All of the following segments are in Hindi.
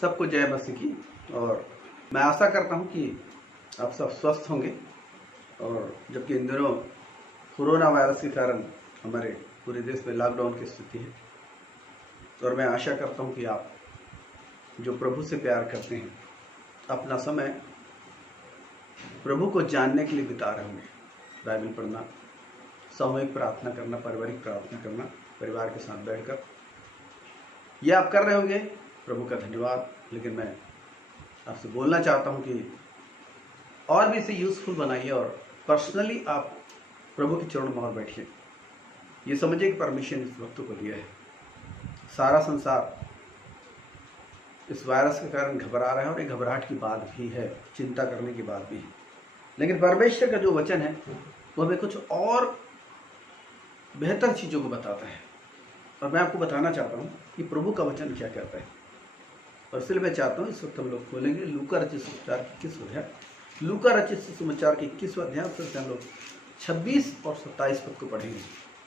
सबको जय मसीह की। और मैं आशा करता हूं कि आप सब स्वस्थ होंगे। और जबकि इन दिनों कोरोना वायरस के कारण हमारे पूरे देश में लॉकडाउन की स्थिति है, और मैं आशा करता हूं कि आप जो प्रभु से प्यार करते हैं अपना समय प्रभु को जानने के लिए बिता रहे होंगे। बाइबल पढ़ना, सामूहिक प्रार्थना करना, पारिवारिक प्रार्थना करना, परिवार के साथ बैठकर ये आप कर रहे होंगे। प्रभु का धन्यवाद। लेकिन मैं आपसे बोलना चाहता हूं कि और भी इसे यूजफुल बनाइए और पर्सनली आप प्रभु के चरणों में और बैठिए। ये समझिए कि परमेश्वर ने इस वक्त को दिया है। सारा संसार इस वायरस के कारण घबरा रहा है, और एक घबराहट की बात भी है, चिंता करने की बात भी है। लेकिन परमेश्वर का जो वचन है वो हमें कुछ और बेहतर चीज़ों को बताता है, और मैं आपको बताना चाहता हूँ कि प्रभु का वचन क्या कहता है। और इसलिए मैं चाहता हूँ इस वक्त हम लोग खोलेंगे लूका रचित सुसमाचार की 21 अध्याय। लूका रचित सुसमाचार के 21 अध्याय से हम लोग 26 और 27 पद को पढ़ेंगे।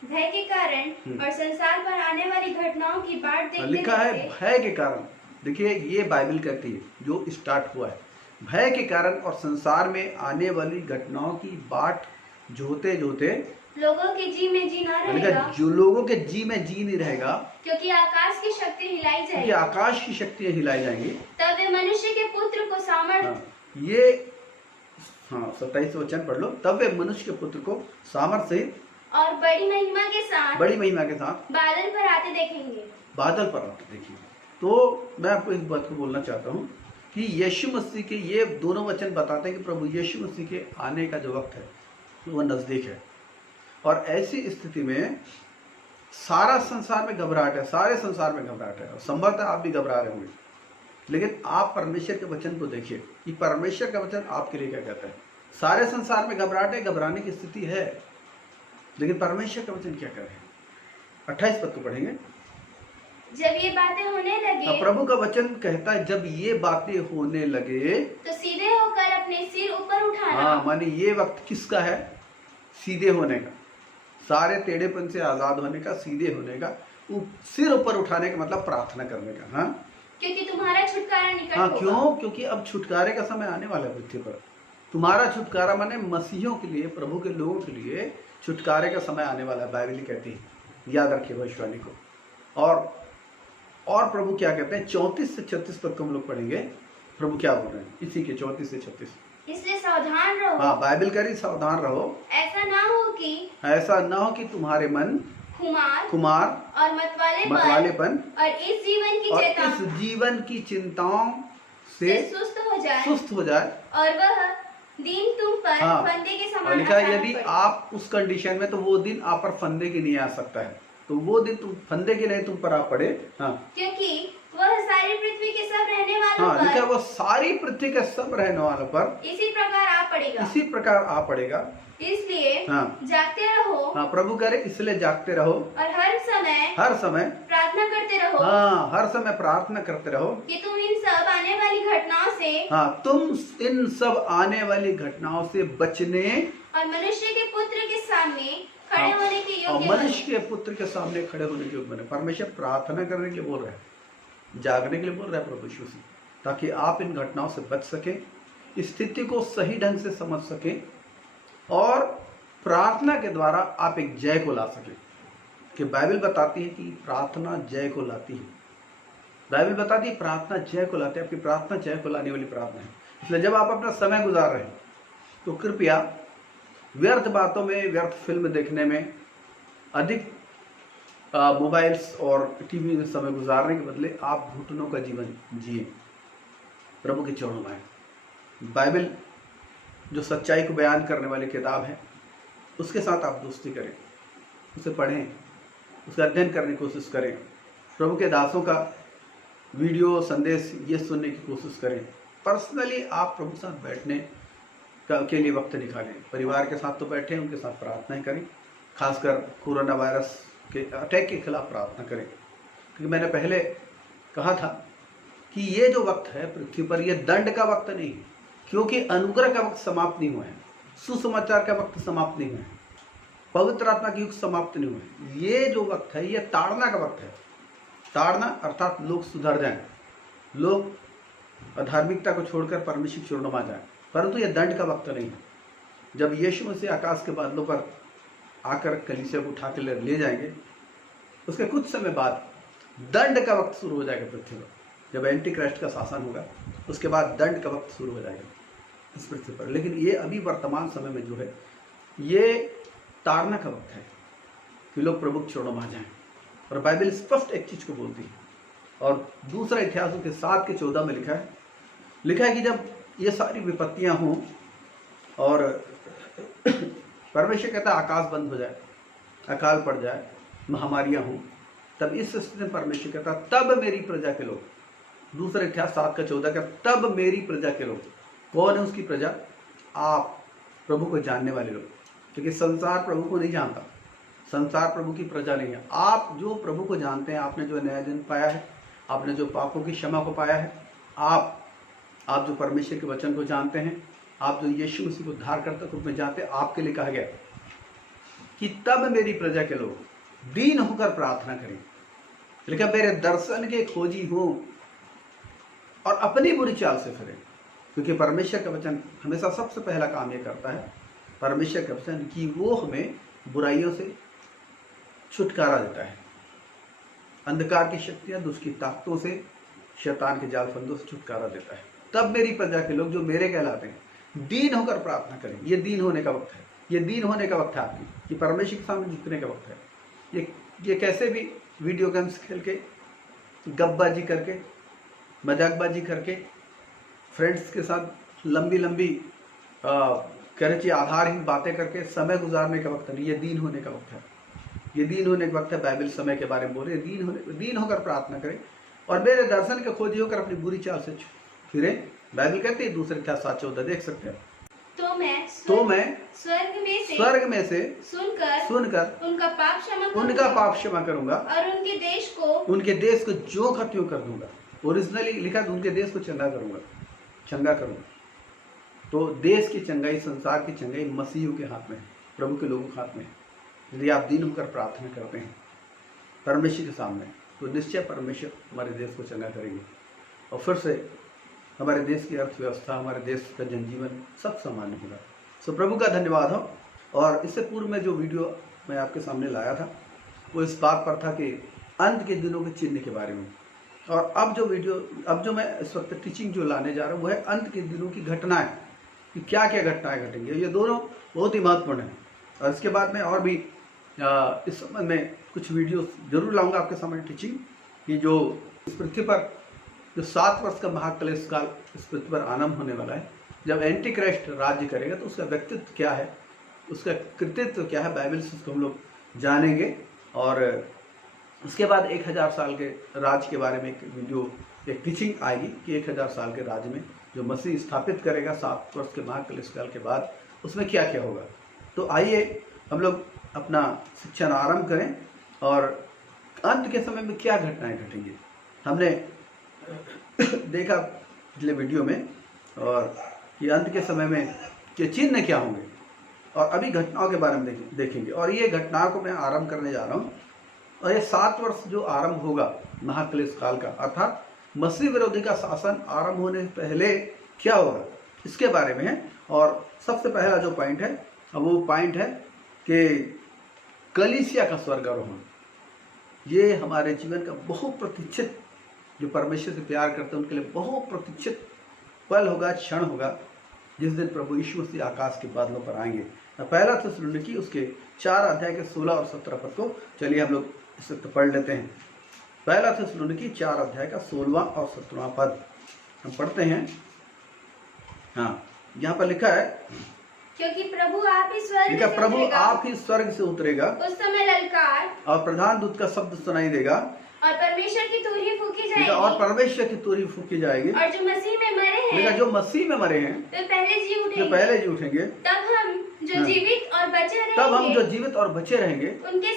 भय के कारण और संसार पर आने वाली घटनाओं की बाट देखते लिखा है भय के कारण। देखिए, ये बाइबल कहती है जो स्टार्ट हुआ है, भय के कारण और संसार में आने वाली घटनाओं की बाट जोते जोते लोगों के जी में जी ना रहेगा, जो लोगों के जी में जी नहीं रहेगा, क्योंकि आकाश की शक्ति हिलाई जाएगी, आकाश की शक्तियां हिलाई जाएंगी, तब वे मनुष्य के पुत्र को सामर्थ 27 वचन पढ़ लो। तब वे मनुष्य के पुत्र को सामर्थ से और बड़ी महिमा के साथ बादल पर आते देखेंगे। बादल पर आते देखिए। तो मैं आपको इस बात को बोलना चाहता हूँ कि यीशु मसीह के ये दोनों वचन बताते हैं कि प्रभु यीशु मसीह के आने का जो वक्त है वो नज़दीक है। और ऐसी स्थिति में सारा संसार में घबराहट है, सारे संसार में घबराहट है, और संभवतः आप भी घबरा रहे होंगे। लेकिन आप परमेश्वर के वचन को देखिए कि परमेश्वर का वचन आपके लिए क्या कहता है। सारे संसार में घबराहट है, घबराने की स्थिति है, लेकिन परमेश्वर का वचन क्या कह रहे हैं। 28 पद को पढ़ेंगे। जब ये बातें होने लगे, प्रभु का वचन कहता है जब ये बातें होने लगे तो सीधे होकर अपने सिर ऊपर उठाना। माने ये वक्त किसका है? सीधे होने का, सारे टेढ़ेपन से आजाद होने का, सीधे होने का, सिर ऊपर उठाने का मतलब प्रार्थना करने का। हाँ, क्योंकि तुम्हारा छुटकारा निकट होगा। क्यों? क्योंकि अब छुटकारे का समय आने वाला है पृथ्वी पर। तुम्हारा छुटकारा माने मसीहियों के लिए, प्रभु के लोगों के लिए छुटकारे का समय आने वाला है, बाइबल कहती है। याद रखिए भविष्यवाणी को। और प्रभु क्या कहते हैं? 34 से 36 पद को हम लोग पढ़ेंगे। प्रभु क्या बोल रहे हैं इसी के 34 से 36। इसलिए सावधान रहो। बाइबल करी सावधान रहो। ऐसा ना हो कि तुम्हारे मन खुमार और मतवालेपन और इस जीवन की चिंताओं से सुस्त हो जाए, और वह दिन तुम पर फंदे के समान लिखा है यदि आप उस कंडीशन में, तो वो दिन आप पर फंदे के नहीं आ सकता है। तो वो दिन तुम फंदे के नहीं तुम पर आ पड़े। क्योंकि वह सारी पृथ्वी के सब रहने वालों पर, लिखा वो सारी पृथ्वी के सब रहने वालों पर इसी प्रकार आ पड़ेगा। इसलिए जागते रहो। प्रभु करे इसलिए जागते रहो, और हर समय प्रार्थना करते रहो। हर समय प्रार्थना करते रहो कि तुम इन सब आने वाली घटनाओं से बचने और मनुष्य के पुत्र के सामने खड़े होने के योग्य बने। परमेश्वर प्रार्थना करने के लिए बोल रहा है, जागने के लिए बोल रहा है प्रभु यीशु से, ताकि आप इन घटनाओं से बच सकें, स्थिति को सही ढंग से समझ सकें, और प्रार्थना के द्वारा आप एक जय को ला सकें। कि बाइबल बताती है कि प्रार्थना जय को लाती है। बाइबल बताती है प्रार्थना जय को लाती है। आपकी प्रार्थना जय को लाने वाली प्रार्थना है। इसलिए जब आप अपना समय गुजार रहे हैं तो कृपया व्यर्थ बातों में, व्यर्थ फिल्म देखने में, अधिक मोबाइल्स और टीवी में समय गुजारने के बदले आप घुटनों का जीवन जिए, प्रभु के चरणों में। बाइबल जो सच्चाई को बयान करने वाली किताब है, उसके साथ आप दोस्ती करें, उसे पढ़ें, उसका अध्ययन करने की कोशिश करें। प्रभु के दासों का वीडियो संदेश ये सुनने की कोशिश करें। पर्सनली आप प्रभु के साथ बैठने के लिए वक्त निकालें। परिवार के साथ तो बैठें, उनके साथ प्रार्थनाएं करें। खासकर कोरोना वायरस के अटैक के खिलाफ प्रार्थना करें। क्योंकि मैंने पहले कहा था कि ये जो वक्त है पृथ्वी पर, ये दंड का वक्त नहीं है, क्योंकि अनुग्रह का वक्त समाप्त नहीं हुआ है, सुसमाचार का वक्त समाप्त नहीं हुआ है, पवित्र आत्मा की युग समाप्त नहीं हुआ है। ये जो वक्त है ये ताड़ना का वक्त है। ताड़ना अर्थात लोग सुधर जाएं, लोग और धार्मिकता को छोड़कर परमेश्वर की ओर न जाएं। परंतु यह दंड का वक्त नहीं है। जब यीशु मसीह आकाश के बादलों पर आकर कलीसिया को उठा के ले जाएंगे, उसके कुछ समय बाद दंड का वक्त शुरू हो जाएगा पृथ्वी पर। जब एंटी क्राइस्ट का शासन होगा, उसके बाद दंड का वक्त शुरू हो जाएगा इस पृथ्वी पर। लेकिन ये अभी वर्तमान समय में जो है, ये ताड़ना का वक्त है कि लोग प्रभु की ओर न जाएं। और बाइबल स्पष्ट एक चीज को बोलती है। और दूसरा इतिहासों के 7:14 में लिखा है कि जब ये सारी विपत्तियां हों और परमेश्वर कहता है आकाश बंद हो जाए, अकाल पड़ जाए, महामारियां हों, तब इस स्थिति में परमेश्वर कहता तब मेरी प्रजा के लोग, दूसरा इतिहास 7:14 का, तब मेरी प्रजा के लोग। कौन है उसकी प्रजा? आप, प्रभु को जानने वाले लोग। क्योंकि संसार प्रभु को नहीं जानता, संसार प्रभु की प्रजा नहीं है। आप जो प्रभु को जानते हैं, आपने जो नया जन्म पाया है, आपने जो पापों की क्षमा को पाया है, आप जो परमेश्वर के वचन को जानते हैं, आप जो यीशु मसीह को उद्धारकर्ता के रूप में जानते हैं, आपके लिए कहा गया कि तब मेरी प्रजा के लोग दीन होकर प्रार्थना करें, लिखा मेरे दर्शन के खोजी हो और अपनी बुरी चाल से फिरें। क्योंकि परमेश्वर का वचन हमेशा सबसे पहला काम ये करता है, परमेश्वर का वचन, कि वो हमें बुराइयों से छुटकारा देता है, अंधकार की शक्तियां, दुष्ट की ताकतों से, शैतान के जाल फंदों से छुटकारा देता है। तब मेरी प्रजा के लोग जो मेरे कहलाते हैं दीन होकर प्रार्थना करें। ये दीन होने का वक्त है, ये दीन होने का वक्त है आपकी, ये परमेश्वर के सामने झुकने का वक्त है। ये कैसे भी वीडियो गेम्स खेल के, गपबाजी करके, मजाकबाजी करके, फ्रेंड्स के साथ लंबी लंबी कहना चाहिए आधारहीन बातें करके समय गुजारने का वक्त नहीं, ये दीन होने का वक्त है। ये दीन होने का वक्त है। बाइबल समय के बारे में बोल रहे, दीन होकर प्रार्थना करें और मेरे दर्शन के खोजी होकर अपनी बुरी चाल से फिरे। बाइबल कहती है दूसरे इतिहास 7:14 देख सकते हैं। तो मैं स्वर्ग में से सुनकर उनका पाप क्षमा करूंगा और उनके देश को जो का त्यों कर दूंगा। ओरिजिनली लिखा उनके देश को चंगा करूंगा। तो देश की चंगाई, संसार की चंगाई मसीह के हाथ में है, प्रभु के लोगों के हाथ में है। यदि आप दीन होकर प्रार्थना करते हैं परमेश्वर के सामने, तो निश्चय परमेश्वर हमारे देश को चंगा करेंगे और फिर से हमारे देश की अर्थव्यवस्था, हमारे देश का जनजीवन सब सामान्य होगा। सो प्रभु का धन्यवाद हो। और इससे पूर्व में जो वीडियो मैं आपके सामने लाया था वो इस बात पर था कि अंत के दिनों के चिन्ह के बारे में। और अब जो मैं इस वक्त टीचिंग जो लाने जा रहा हूँ वो है अंत के दिनों की घटनाएं, कि क्या क्या घटनाएं घटेंगी। ये दोनों बहुत ही महत्वपूर्ण हैं। और इसके बाद मैं और भी इस संबंध में कुछ वीडियो जरूर लाऊंगा आपके सामने टीचिंग, कि जो इस पृथ्वी पर जो 7 वर्ष का महाक्लेश काल इस पृथ्वी पर आरंभ होने वाला है, जब एंटी क्राइस्ट राज्य करेगा तो उसका व्यक्तित्व क्या है, उसका कृतित्व क्या है, बाइबल से उसको हम लोग जानेंगे। और उसके बाद 1000 साल के राज के बारे में एक वीडियो, एक टीचिंग आएगी कि 1000 साल के राज में जो मसीह स्थापित करेगा 7 वर्ष के महाक्लेश काल के बाद, उसमें क्या क्या होगा। तो आइए हम लोग अपना शिक्षण आरंभ करें और अंत के समय में क्या घटनाएं घटेंगी। हमने देखा पिछले वीडियो में और कि अंत के समय में के चिन्ह क्या होंगे, और अभी घटनाओं के बारे में देखेंगे। और ये घटनाओं को मैं आरंभ करने जा रहा हूँ। और ये 7 वर्ष जो आरंभ होगा महाक्लेश काल का, अर्थात मसीह विरोधी का शासन आरंभ होने से पहले क्या होगा, इसके बारे में है। और सबसे पहला जो पॉइंट है वो पॉइंट है कि कलीसिया का स्वर्गारोहण। ये हमारे जीवन का बहुत प्रतीक्षित, जो परमेश्वर से प्यार करते हैं उनके लिए बहुत प्रतीक्षित पल होगा, क्षण होगा, जिस दिन प्रभु यीशु मसीह आकाश के बादलों पर आएंगे। पहला थिस्सलुनीकी उसके 4 अध्याय के 16 और 17 पद को चलिए हम लोग इस वक्त पढ़ लेते हैं। पहला थिस्सलुनीकी 4 अध्याय का 16वां और 17वां पद हम पढ़ते हैं। हाँ, यहाँ पर लिखा है, क्योंकि प्रभु आप ही स्वर्ग से उतरेगा, उस समय ललकार और प्रधान दूत का शब्द सुनाई देगा, और परमेश्वर की तुरही फूकी जाएगी, और परमेश्वर की तुरही फूकी जाएगी, और जो मसीह में मरे हैं वे पहले जी उठेंगे। तब हम जो जीवित और बचे रहेंगे उनके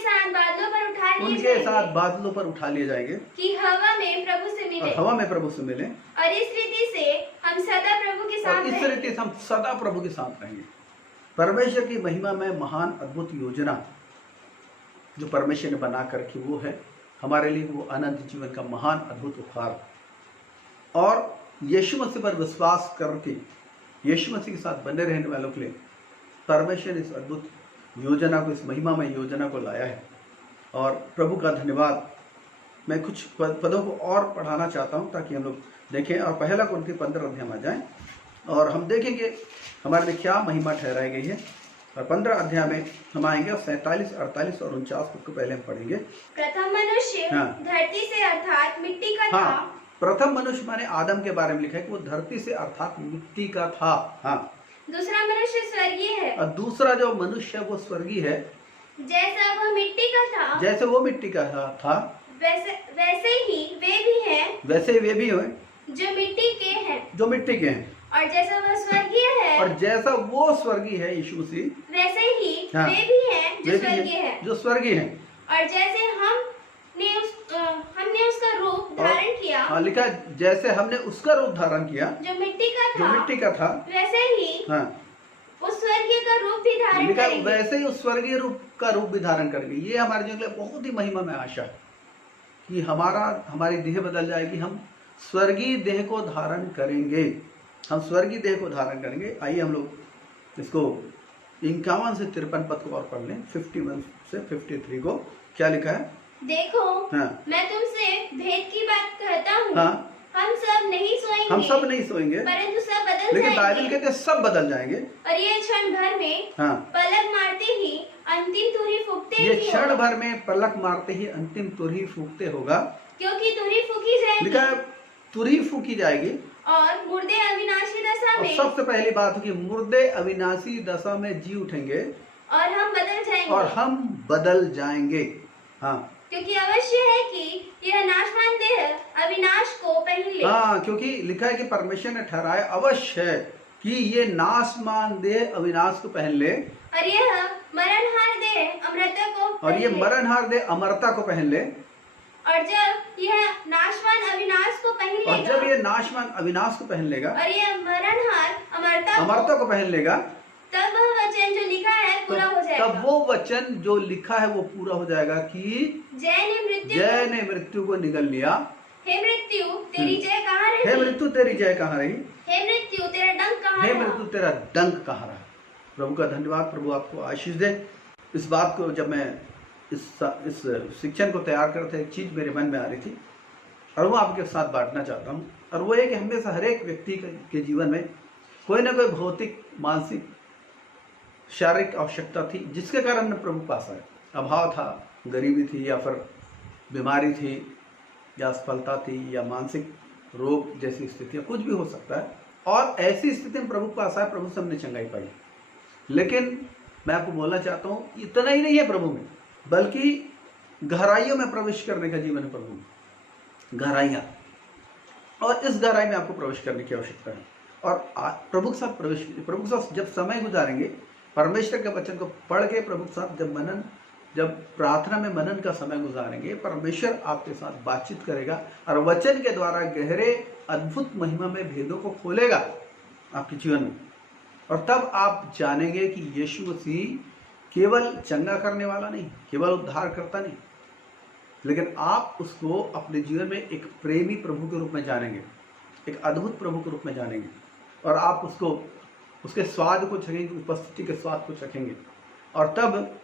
साथ बादलों पर उठा लिए जाएंगे, कि हवा में प्रभु से मिले, और इस रीति से हम सदा प्रभु के साथ रहेंगे। परमेश्वर की महिमा में महान अद्भुत योजना जो परमेश्वर ने बना कर रखी वो है हमारे लिए, वो अनंत जीवन का महान अद्भुत उपहार। और यीशु मसीह पर विश्वास करके यीशु मसीह के साथ बने रहने वालों के लिए परमेश्वर ने इस अद्भुत योजना को, इस महिमामय योजना को लाया है। और प्रभु का धन्यवाद। मैं कुछ पदों को और पढ़ाना चाहता हूं ताकि हम लोग देखें और पहला कुरिन्थियों 15 अध्याय में आ जाएं और हम देखेंगे हमारे लिए क्या महिमा ठहराई गई है। और 15 अध्याय में हम आएंगे और 47, 48 और 49 को पहले हम पढ़ेंगे। प्रथम मनुष्य धरती से अर्थात मिट्टी का था। प्रथम मनुष्य माने आदम के बारे में लिखा है कि वो धरती से अर्थात मिट्टी का था। दूसरा मनुष्य स्वर्गीय है। और दूसरा जो मनुष्य वो स्वर्गीय है। जैसा वो मिट्टी का था, जैसे वो मिट्टी का था वैसे ही वे भी हैं। वैसे वे भी हैं जो मिट्टी के हैं। जो मिट्टी के हैं। और जैसा वो स्वर्गीय है। और जैसा वो स्वर्गीय है यीशु मसीह, वैसे ही वे भी हैं जो स्वर्गीय है। जो स्वर्गीय हैं। और जैसे हमने उसका रूप धारण किया। लिखा जैसे हमने उसका रूप धारण किया जो मिट्टी का था, वैसे ही उस स्वर्गीय का रूप भी धारण करेंगे। वैसे ही उस स्वर्गीय रूप का रूप भी धारण करेंगे। ये हमारे जीवन के लिए बहुत ही महिमा में आशा है कि हमारी देह बदल जाएगी। हम स्वर्गीय देह को धारण करेंगे। हम स्वर्गीय देह को धारण करेंगे। आइए हम लोग इसको 51 से 53 पद को और पढ़ लें। 51 से 53 को क्या लिखा है? देखो मैं तुमसे भेद की बात कहता हूँ। हम सब नहीं सोएंगे परंतु सब बदल जाएंगे। लेकिन बाइबल कहते हैं सब बदल जाएंगे। और ये क्षण भर में पलक मारते ही अंतिम तुरही फूंकते ही, ये क्षण भर में पलक मारते ही अंतिम तुरही फूंकते होगा। क्योंकि तुरही फूंकी जाएगी। लिखा है तुरही फूंकी जाएगी और मुर्दे अविनाशी दशा में। सबसे पहली बात है कि मुर्दे अविनाशी दशा में जी उठेंगे और हम बदल जाएंगे। क्योंकि अवश्य है कि यह नाशवान देह अविनाश को पहन ले। क्योंकि लिखा है कि परमेश्वर ने ठहराया अवश्य है कि ये नाशवान देह अविनाश को पहन ले। और यह मरणहार देह अमरता को पहन ले। और ये मरणहार देह अमरता को पहन ले। और जब यह नाशवान अविनाश को पहन लेगा। और जब ये नाशवान अविनाश को पहन लेगा। और यह मरणहार अमरता को पहन लेगा। तब वह वचन जो लिखा है पूरा हो जाएगा। तब वो वचन जो लिखा है वो पूरा हो जाएगा कि जय ने मृत्यु को निगल लिया। हे मृत्यु तेरी जय कहाँ रही? हे मृत्यु तेरी जय कहाँ रही? हे मृत्यु तेरा डंक कहाँ रहा? हे मृत्यु तेरा डंक कहाँ रहा? प्रभु का धन्यवाद। प्रभु आपको आशीष दे। इस बात को जब मैं इस शिक्षण को तैयार करते एक चीज मेरे मन में आ रही थी और वो आपके साथ बांटना चाहता हूँ। और वो है कि हमेशा हर एक व्यक्ति के जीवन में कोई ना कोई भौतिक, मानसिक, शारीरिक आवश्यकता थी जिसके कारण मैं प्रभु पास आया। अभाव था, गरीबी थी, या फिर बीमारी थी, या असफलता थी, या मानसिक रोग जैसी स्थितियाँ, कुछ भी हो सकता है। और ऐसी स्थिति में प्रभु पास आया, प्रभु से हमने चंगाई पाई। लेकिन मैं आपको बोलना चाहता हूँ इतना ही नहीं है प्रभु में, बल्कि गहराइयों में प्रवेश करने का जीवन है प्रभु में। गहराइयाँ, और इस गहराई में आपको प्रवेश करने की आवश्यकता है। और प्रभु के साथ प्रभु के साथ जब समय गुजारेंगे, परमेश्वर के वचन को पढ़ के प्रभु के साथ जब प्रार्थना में मनन का समय गुजारेंगे, परमेश्वर आपके साथ बातचीत करेगा और वचन के द्वारा गहरे अद्भुत महिमा में भेदों को खोलेगा आपके जीवन में। और तब आप जानेंगे कि यीशु मसीह केवल चंगा करने वाला नहीं, केवल उद्धार करता नहीं, लेकिन आप उसको अपने जीवन में एक प्रेमी प्रभु के रूप में जानेंगे, एक अद्भुत प्रभु के रूप में जानेंगे। और आप उसके स्वाद को चखेंगे, उपस्थिति के स्वाद को चखेंगे, और तब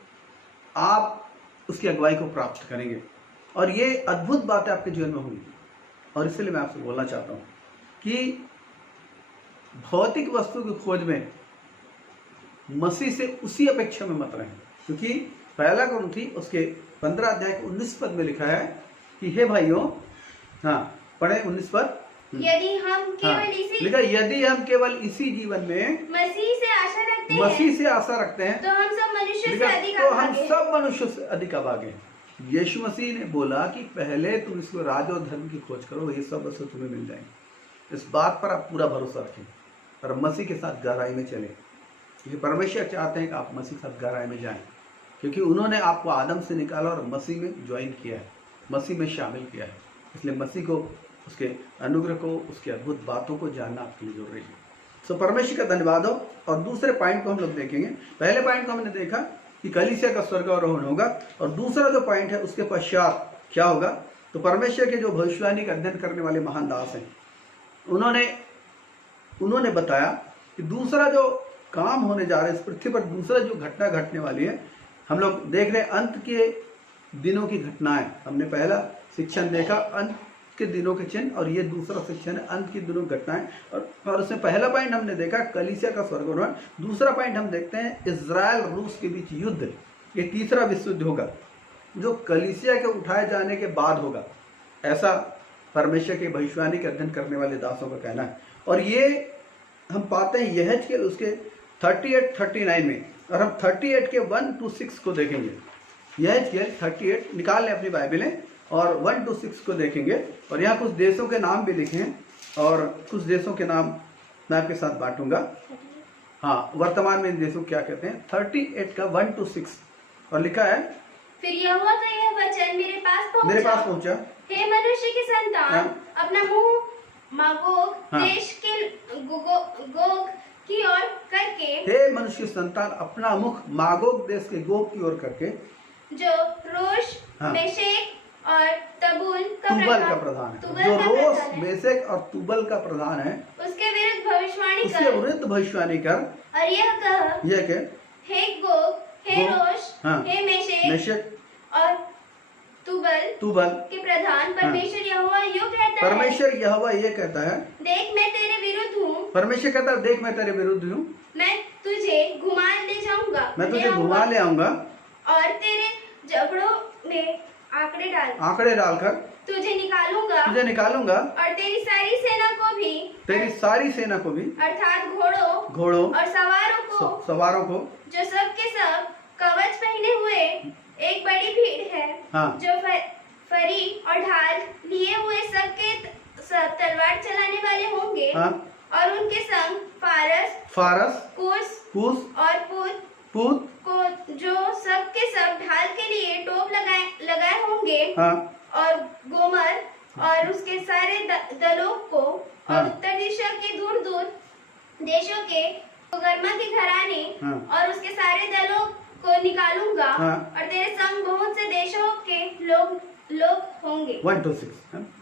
आप उसकी अगुवाई को प्राप्त करेंगे। और ये अद्भुत बातें आपके जीवन में होंगी। और इसलिए मैं आपसे बोलना चाहता हूँ कि भौतिक वस्तु की खोज में मसीह से उसी अपेक्षा में मत रहें, क्योंकि पहला कुरिन्थी उसके 15 अध्याय के 19 पद में लिखा है कि हे भाइयों, पढ़े 19 पद। यदि हम केवल इसी जीवन में मसीह से आशा रखते हैं तो हम सब मनुष्यों से अधिक अभागे हैं। यीशु मसीह ने बोला कि पहले तुम इसको राज और धर्म की खोज करो, ये सब वस्तु तुम्हें मिल जाएंगे। इस बात पर आप पूरा भरोसा रखें और मसीह के साथ गहराई में चलें, क्योंकि परमेश्वर चाहते हैं कि आप मसीह के साथ गहराई में जाएं, क्योंकि उन्होंने आपको आदम से निकाला और मसीह में ज्वाइन किया है, मसीह में शामिल किया है। इसलिए मसीह को, उसके अनुग्रह को, उसकी अद्भुत बातों को जानना आपके लिए जरूरी है। सो परमेश्वर का धन्यवाद हो। और दूसरे पॉइंट को हम लोग देखेंगे। पहले पॉइंट को हमने देखा कि कलीसिया का स्वर्गारोहण होगा, और दूसरा जो पॉइंट है उसके पश्चात क्या होगा। तो परमेश्वर के जो भविष्यवाणी का अध्ययन करने वाले महान दास हैं उन्होंने बताया कि दूसरा जो काम होने जा रहा है इस पृथ्वी पर, दूसरा जो घटना घटने वाली है, हम लोग देख रहे हैं अंत के दिनों की घटनाएं। हमने पहला शिक्षण देखा अंत के दिनों के चिन्ह, और ये दूसरा शिक्षण है अंत के दिनों की घटनाएं। और उसमें पहला पॉइंट हमने देखा कलीसिया का स्वर्गारोहण। दूसरा पॉइंट हम देखते हैं इजराइल रूस के बीच युद्ध। ये तीसरा विश्व युद्ध होगा जो कलीसिया के उठाए जाने के बाद होगा, ऐसा परमेश्वर के भविष्यवाणी के अध्ययन करने वाले दासों का कहना है। और ये हम पाते हैं यहेजकेल उसके 38-39 में, और हम 38 के 1-6 को देखेंगे। यहेजकेल 38 निकाल लें अपनी बाइबलें और 1-6 को देखेंगे। और यहाँ कुछ देशों के नाम भी लिखे हैं और कुछ देशों के नाम मैं आपके साथ बांटूंगा। हाँ, वर्तमान में इन देशों क्या कहते हैं। 38 का 1-6 और लिखा है, फिर यहोवा का यह वचन मेरे पास पहुंचा, हे मनुष्य की संतान, हाँ। अपना मुंह मागोग हाँ। देश के गोग की ओर करके, हे मनुष्य की संतान अपना मुख मागोग देश के गोग की ओर करके, जो रोश, हाँ। मेशेक और तुबल का प्रधान है, जो रोश, मेशेक और तुबल का प्रधान है, उसके विरुद्ध भविष्यवाणी कर, उसके विरुद्ध भविष्यवाणी कर, और यह कह, हे गोग, हे रोश, हाँ। हे मेशेक और तुबल के प्रधान परमेश्वर यहोवा यूं कहता है, परमेश्वर यहोवा ये कहता है, देख मैं तेरे विरुद्ध हूँ। परमेश्वर कहता है देख मैं तेरे विरुद्ध हूँ, मैं तुझे घुमा ले जाऊंगा, मैं तुझे घुमा ले आऊंगा, और तेरे जबड़ों में आंकड़े डालकर तुझे निकालूंगा, और तेरी सारी सेना को भी, अर्थात घोड़ों और सवारों को, जो सब के सब कवच पहने हुए एक बड़ी भीड़ है, हाँ। जो फरी और ढाल लिए हुए सब तलवार चलाने वाले होंगे, हाँ। और उनके संग फारस, कूस और पूत को, जो सब के सब ढाल के लिए टोप लगाए होंगे, हाँ। और गोमर और उसके सारे दलों को, हाँ। और उत्तर दिशा के दूर देशों के गर्मा के घराने, हाँ। और उसके सारे दलों को निकालूंगा, हाँ। और तेरे संग बहुत से देशों के लोग होंगे। 1-6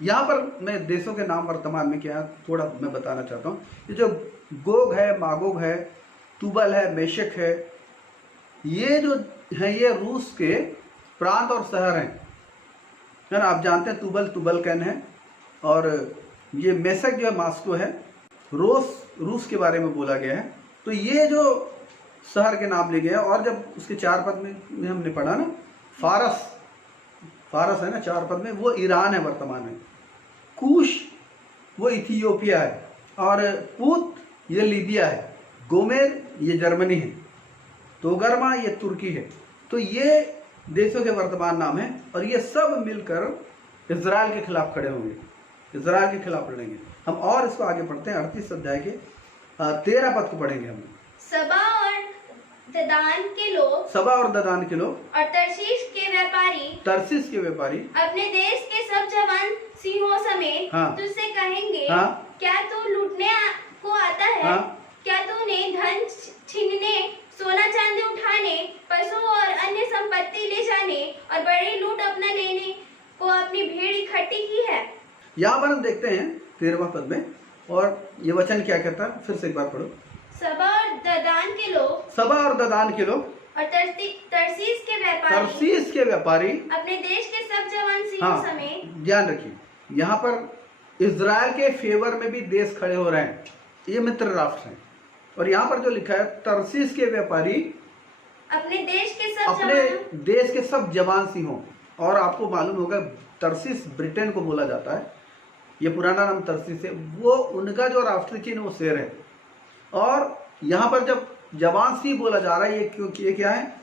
यहाँ पर मैं देशों के नाम वर्तमान में क्या थोड़ा मैं बताना चाहता हूँ। ये जो गोग है, मागोग है, तुबल है, मेशेक है, ये जो है ये रूस के प्रांत और शहर हैं, है ना। आप जानते हैं तुबल कैन है, और ये मेशेक जो है मास्को है। रूस के बारे में बोला गया है। तो ये जो शहर के नाम लिए गए हैं, और जब उसके 4 पद में हमने पढ़ा ना, फारस है ना 4 पद में, वो ईरान है वर्तमान में। कूश वो इथियोपिया है, और पूत ये लीबिया है, गोमेर ये जर्मनी है, तोगरमा ये तुर्की है। तो ये देशों के वर्तमान नाम है, और ये सब मिलकर इजराइल के खिलाफ खड़े होंगे, इजराइल के खिलाफ लड़ेंगे। हम और इसको आगे पढ़ते हैं। 38 अध्याय के 13 पद को पढ़ेंगे हम। सबा और ददान के लोग और तर्शीश के व्यापारी अपने देश के सब जवान सिंहों समेत, हाँ। तुझसे कहेंगे, हाँ। क्या तू लूटने को आता है, हाँ। क्या तूने धन छीनने, सोना चांदी उठाने, पशु और अन्य संपत्ति ले जाने और बड़ी लूट अपना लेने को अपनी भीड़ इकट्ठी की है। यहाँ पर हम देखते हैं 13वां पद में, और ये वचन क्या कहता है, फिर से एक बार पढ़ो। सबा और ददान के लोग और तर्शीश के व्यापारी अपने देश के सब जवान सिंहों समेत। ध्यान रखिए, यहाँ पर इजराइल के फेवर में भी देश खड़े हो रहे हैं, ये मित्र राष्ट्र हैं। और यहाँ पर जो लिखा है तर्शीश के व्यापारी अपने देश के सब जवान सिंहों। और आपको मालूम होगा तर्शीश ब्रिटेन को बोला जाता है, ये पुराना नाम तर्शीश है। वो उनका जो राष्ट्रीय चिन्ह वो शेर है। और यहाँ पर जब जवान सिंह बोला जा रहा है, ये क्योंकि ये क्या है,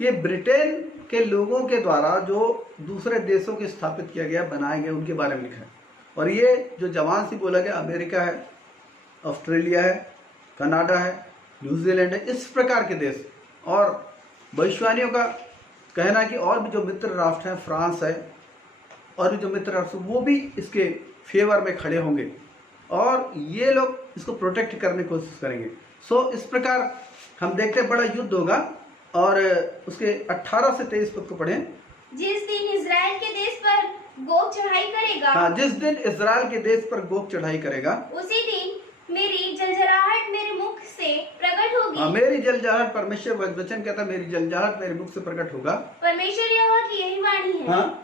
ये ब्रिटेन के लोगों के द्वारा जो दूसरे देशों के स्थापित किया गया, बनाए गए, उनके बारे में लिखा है। और ये जो जवान सिंह बोला गया, अमेरिका है, ऑस्ट्रेलिया है, कनाडा है, न्यूजीलैंड है, इस प्रकार के देश। और भविष्यवाणियों का कहना है कि और भी जो मित्र राष्ट्र हैं, फ्रांस है, और भी जो मित्र राष्ट्र, वो भी इसके फेवर में खड़े होंगे, और ये लोग इसको प्रोटेक्ट करने की कोशिश करेंगे। सो इस प्रकार हम देखते हैं बड़ा युद्ध होगा। और उसके 18 से 23 पद को पढ़ें। जिस दिन इजराइल के देश पर गोग चढ़ाई करेगा, हाँ, जिस दिन इजराइल के देश पर गोग चढ़ाई करेगा, उसी दिन मेरी जलजलाहट मेरे मुख से प्रकट होगी। हाँ, मेरी जलजलाहट, परमेश्वर वचन कहता है, मेरी जलजलाहट मेरे मुख से प्रकट होगा। परमेश्वर यहोवा की यही वाणी है। हाँ?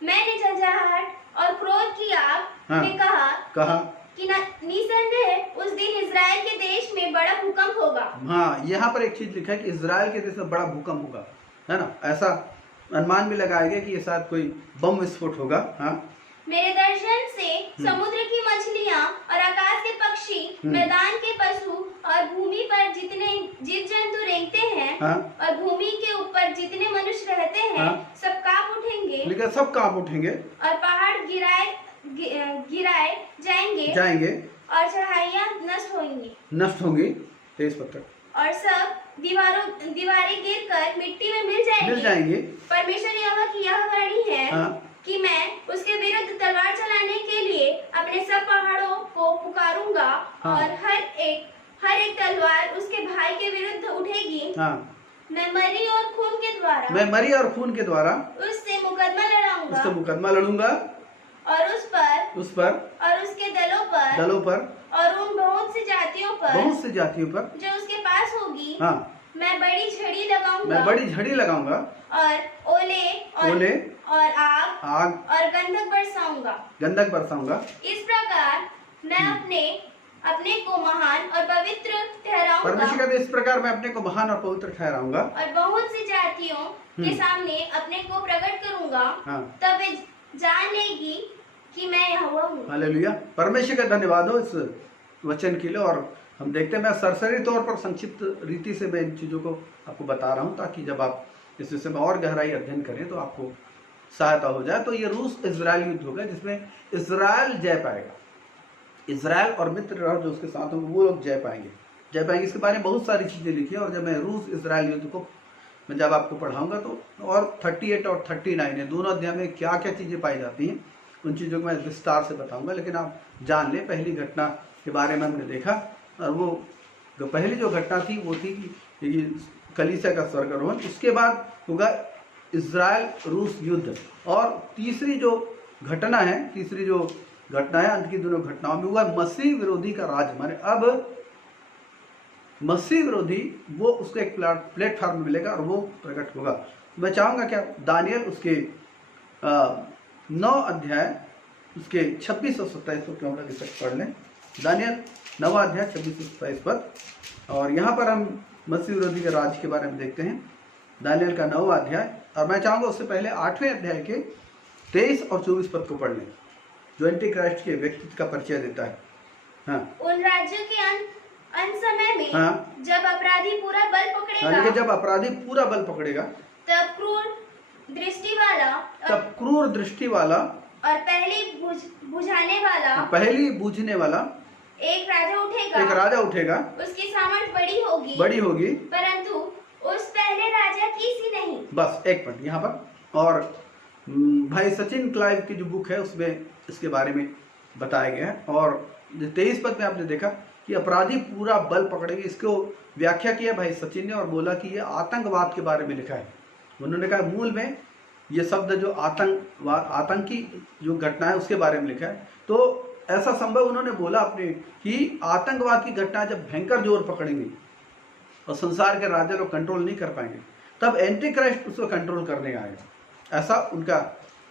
मैंने जलजलाहट और क्रोध की आग में कहा कि निसंदेह उस दिन इजराइल के देश में बड़ा भूकंप होगा। हाँ, यहाँ पर एक चीज लिखा है कि इजराइल के देश में बड़ा भूकंप होगा, है ना। ऐसा अनुमान भी लगाया गया कि ये शायद कोई बम विस्फोट होगा। हाँ, मेरे दर्शन से समुद्र की मछलियाँ और आकाश के पक्षी, मैदान के पशु और भूमि पर जितने जीव जंतु रेंगते हैं, हाँ? और भूमि के ऊपर जितने मनुष्य रहते हैं, हाँ? सब कांप उठेंगे। लेकिन सब कांप उठेंगे और पहाड़ गिराए जाएंगे और चढ़ाइयाँ नष्ट होंगी 23 पद तक, और सब दीवारें गिरकर मिट्टी में मिल जाएंगे। परमेश्वर यहोवा की यह वाणी है। हाँ? कि मैं उसके विरुद्ध तलवार चलाने के लिए अपने सब पहाड़ों को पुकारूंगा। हाँ? और हर एक तलवार उसके भाई के विरुद्ध उठेगी। हाँ? मैं मरी और खून के द्वारा उससे मुकदमा लड़ूंगा और उस पर और उसके दलों पर और उन बहुत सी जातियों पर जो उसके पास होगी। हाँ? मैं बड़ी झड़ी लगाऊंगा और ओले और आग और गंधक बरसाऊंगा। इस प्रकार मैं अपने को महान और पवित्र ठहराऊंगा। परमेश्वर कहते इस प्रकार मैं अपने को महान और पवित्र ठहराऊंगा और बहुत सी जातियों के सामने अपने को प्रकट करूंगा। हाँ? तब वे जान लेगी कि मैं यहोवा हूँ। हालेलुया। परमेश्वर का धन्यवाद हो इस वचन के लिए। और हम देखते हैं, मैं सरसरी तौर पर संक्षिप्त रीति से मैं इन चीज़ों को आपको बता रहा हूँ, ताकि जब आप इस विषय में और गहराई अध्ययन करें तो आपको सहायता हो जाए। तो ये रूस इजराइल युद्ध होगा जिसमें इजराइल जय पाएगा। इजराइल और मित्र जो उसके साथ होंगे वो लोग जय पाएंगे। इसके बारे में बहुत सारी चीज़ें लिखी हैं, और जब मैं रूस इजराइल युद्ध को मैं जब आपको पढ़ाऊंगा तो और 38 और 39 है, दोनों अध्याय में क्या क्या चीज़ें पाई जाती हैं उन चीज़ों को मैं विस्तार से बताऊंगा। लेकिन आप जान लें, पहली घटना के बारे में हमने देखा, और वो पहली जो घटना थी वो थी कि कलीसिया का स्वर्गारोहण। उसके बाद होगा इजराइल रूस युद्ध। और तीसरी जो घटना है अंत की दोनों घटनाओं में, हुआ मसीह विरोधी का राज। माने अब मसीह विरोधी वो उसको एक प्लेटफॉर्म मिलेगा और वो प्रकट होगा। मैं चाहूँगा क्या दानियल उसके 9 अध्याय उसके 26 और 27 पद को हम लोग इस पढ़ लें। दानियल 9 अध्याय 26 और 27 पद, और यहाँ पर हम मसीह विरोधी के राज के बारे में देखते हैं। दानियल का 9 अध्याय, और मैं चाहूँगा उससे पहले 8वें अध्याय के 23 और 24 पद को पढ़ लें, जो एंटी क्राइस्ट के व्यक्तित्व का परिचय देता है। हाँ? उन राज्यों के अंत समय में, हाँ? जब अपराधी पूरा बल पकड़ेगा, तब क्रूर दृष्टि वाला और पहली बुझने वाला एक राजा उठेगा। उसकी सामर्थ बड़ी होगी, परंतु उस पहले राजा की सी नहीं। बस एक मिनट यहाँ पर। और भाई सचिन क्लाइव की जो बुक है उसमें इसके बारे में बताया गया है। और 23 पद में आपने देखा कि अपराधी पूरा बल पकड़ेंगे। इसको व्याख्या किया भाई सचिन ने और बोला कि ये आतंकवाद के बारे में लिखा है। उन्होंने कहा मूल में ये शब्द जो आतंकी जो घटना है उसके बारे में लिखा है। तो ऐसा संभव उन्होंने बोला अपने कि आतंकवाद की घटना जब भयंकर जोर पकड़ेंगी और संसार के राजा लोग कंट्रोल नहीं कर पाएंगे, तब एंटी क्राइस्ट उसको कंट्रोल करने आएगा। ऐसा उनका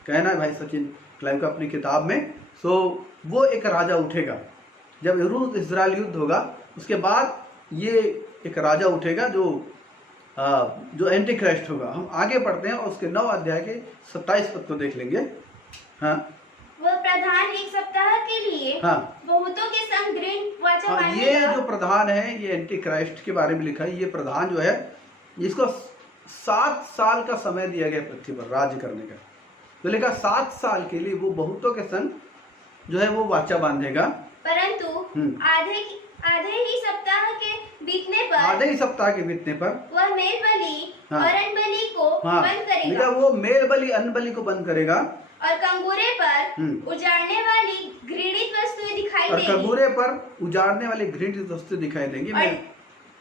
कहना है भाई सचिन क्लाइव का अपनी किताब में। सो वो एक राजा उठेगा जब रूस इजराइल युद्ध होगा, उसके बाद ये एक राजा उठेगा जो एंटी क्राइस्ट होगा। हम आगे बढ़ते हैं और उसके 9 अध्याय के 27 पद को देख लेंगे। हाँ? वो प्रधान एक सप्ताह के लिए, हाँ? बहुतों के संग दृढ़ वाचा बांधेगा। ये जो प्रधान है, ये एंटी क्राइस्ट के बारे में लिखा है। ये प्रधान जो है इसको 7 साल का समय दिया गया पृथ्वी पर राज्य करने का। तो लिखा 7 साल के लिए वो बहुतों के संग जो है वो वाचा बांधेगा, परंतु आधे ही सप्ताह के बीतने पर वह मेल बलि, हाँ? और अन्न बलि को, हाँ? बंद करेगा। वो मेल बलि अन्न बलि को बंद करेगा, और कंगूरे पर उजाड़ने वाली घृणित वस्तुएं दिखाई देंगी। और कंगूरे पर उजाड़ने वाली घृणित वस्तुएं दिखाई देंगी।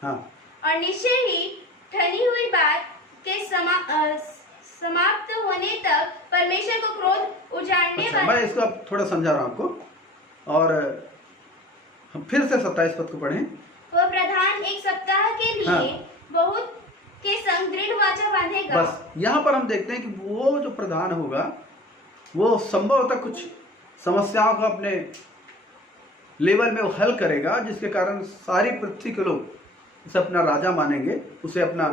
हाँ? और निश्चय ही ठनी हुई बात के समाप्त होने तक परमेश्वर को क्रोध उजाड़ने अच्छा, मैं इसको अब थोड़ा समझा रहा हूँ आपको, और हम फिर से 27 पद को पढ़ें। वह प्रधान एक सप्ताह के लिए बहुत के संग दृढ़ वाचा बांधेगा। बस यहाँ पर हम देखते हैं कि वो जो प्रधान होगा वो संभवतः कुछ समस्याओं को अपने लेवल में वो हल करेगा, जिसके कारण सारी पृथ्वी के लोग उसे अपना राजा मानेंगे, उसे अपना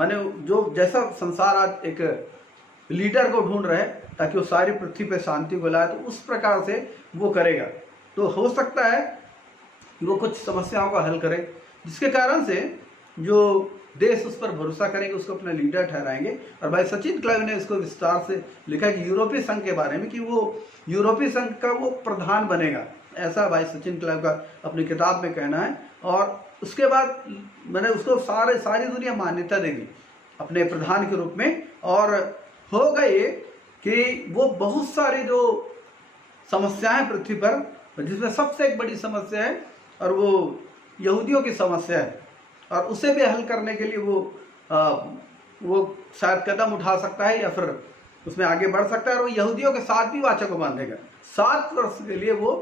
माने जो जैसा संसार आज एक लीडर को ढूंढ रहे ताकि वो सारी पृथ्वी पे शांति को लाए, तो उस प्रकार से वो करेगा। तो हो सकता है कि वो कुछ समस्याओं का हल करे, जिसके कारण से जो देश उस पर भरोसा करेंगे उसको अपना लीडर ठहराएंगे। और भाई सचिन क्लाइव ने इसको विस्तार से लिखा है कि यूरोपीय संघ के बारे में, कि वो यूरोपीय संघ का वो प्रधान बनेगा, ऐसा भाई सचिन क्लाइव का अपनी किताब में कहना है। और उसके बाद मैंने उसको सारी दुनिया मान्यता देगी अपने प्रधान के रूप में। और होगा ये कि वो बहुत सारी जो समस्याएं पृथ्वी पर, जिसमें सबसे एक बड़ी समस्या है और वो यहूदियों की समस्या है, और उसे भी हल करने के लिए वो शायद कदम उठा सकता है या फिर उसमें आगे बढ़ सकता है। और वो यहूदियों के साथ भी वाचा को बांधेगा, 7 वर्ष के लिए वो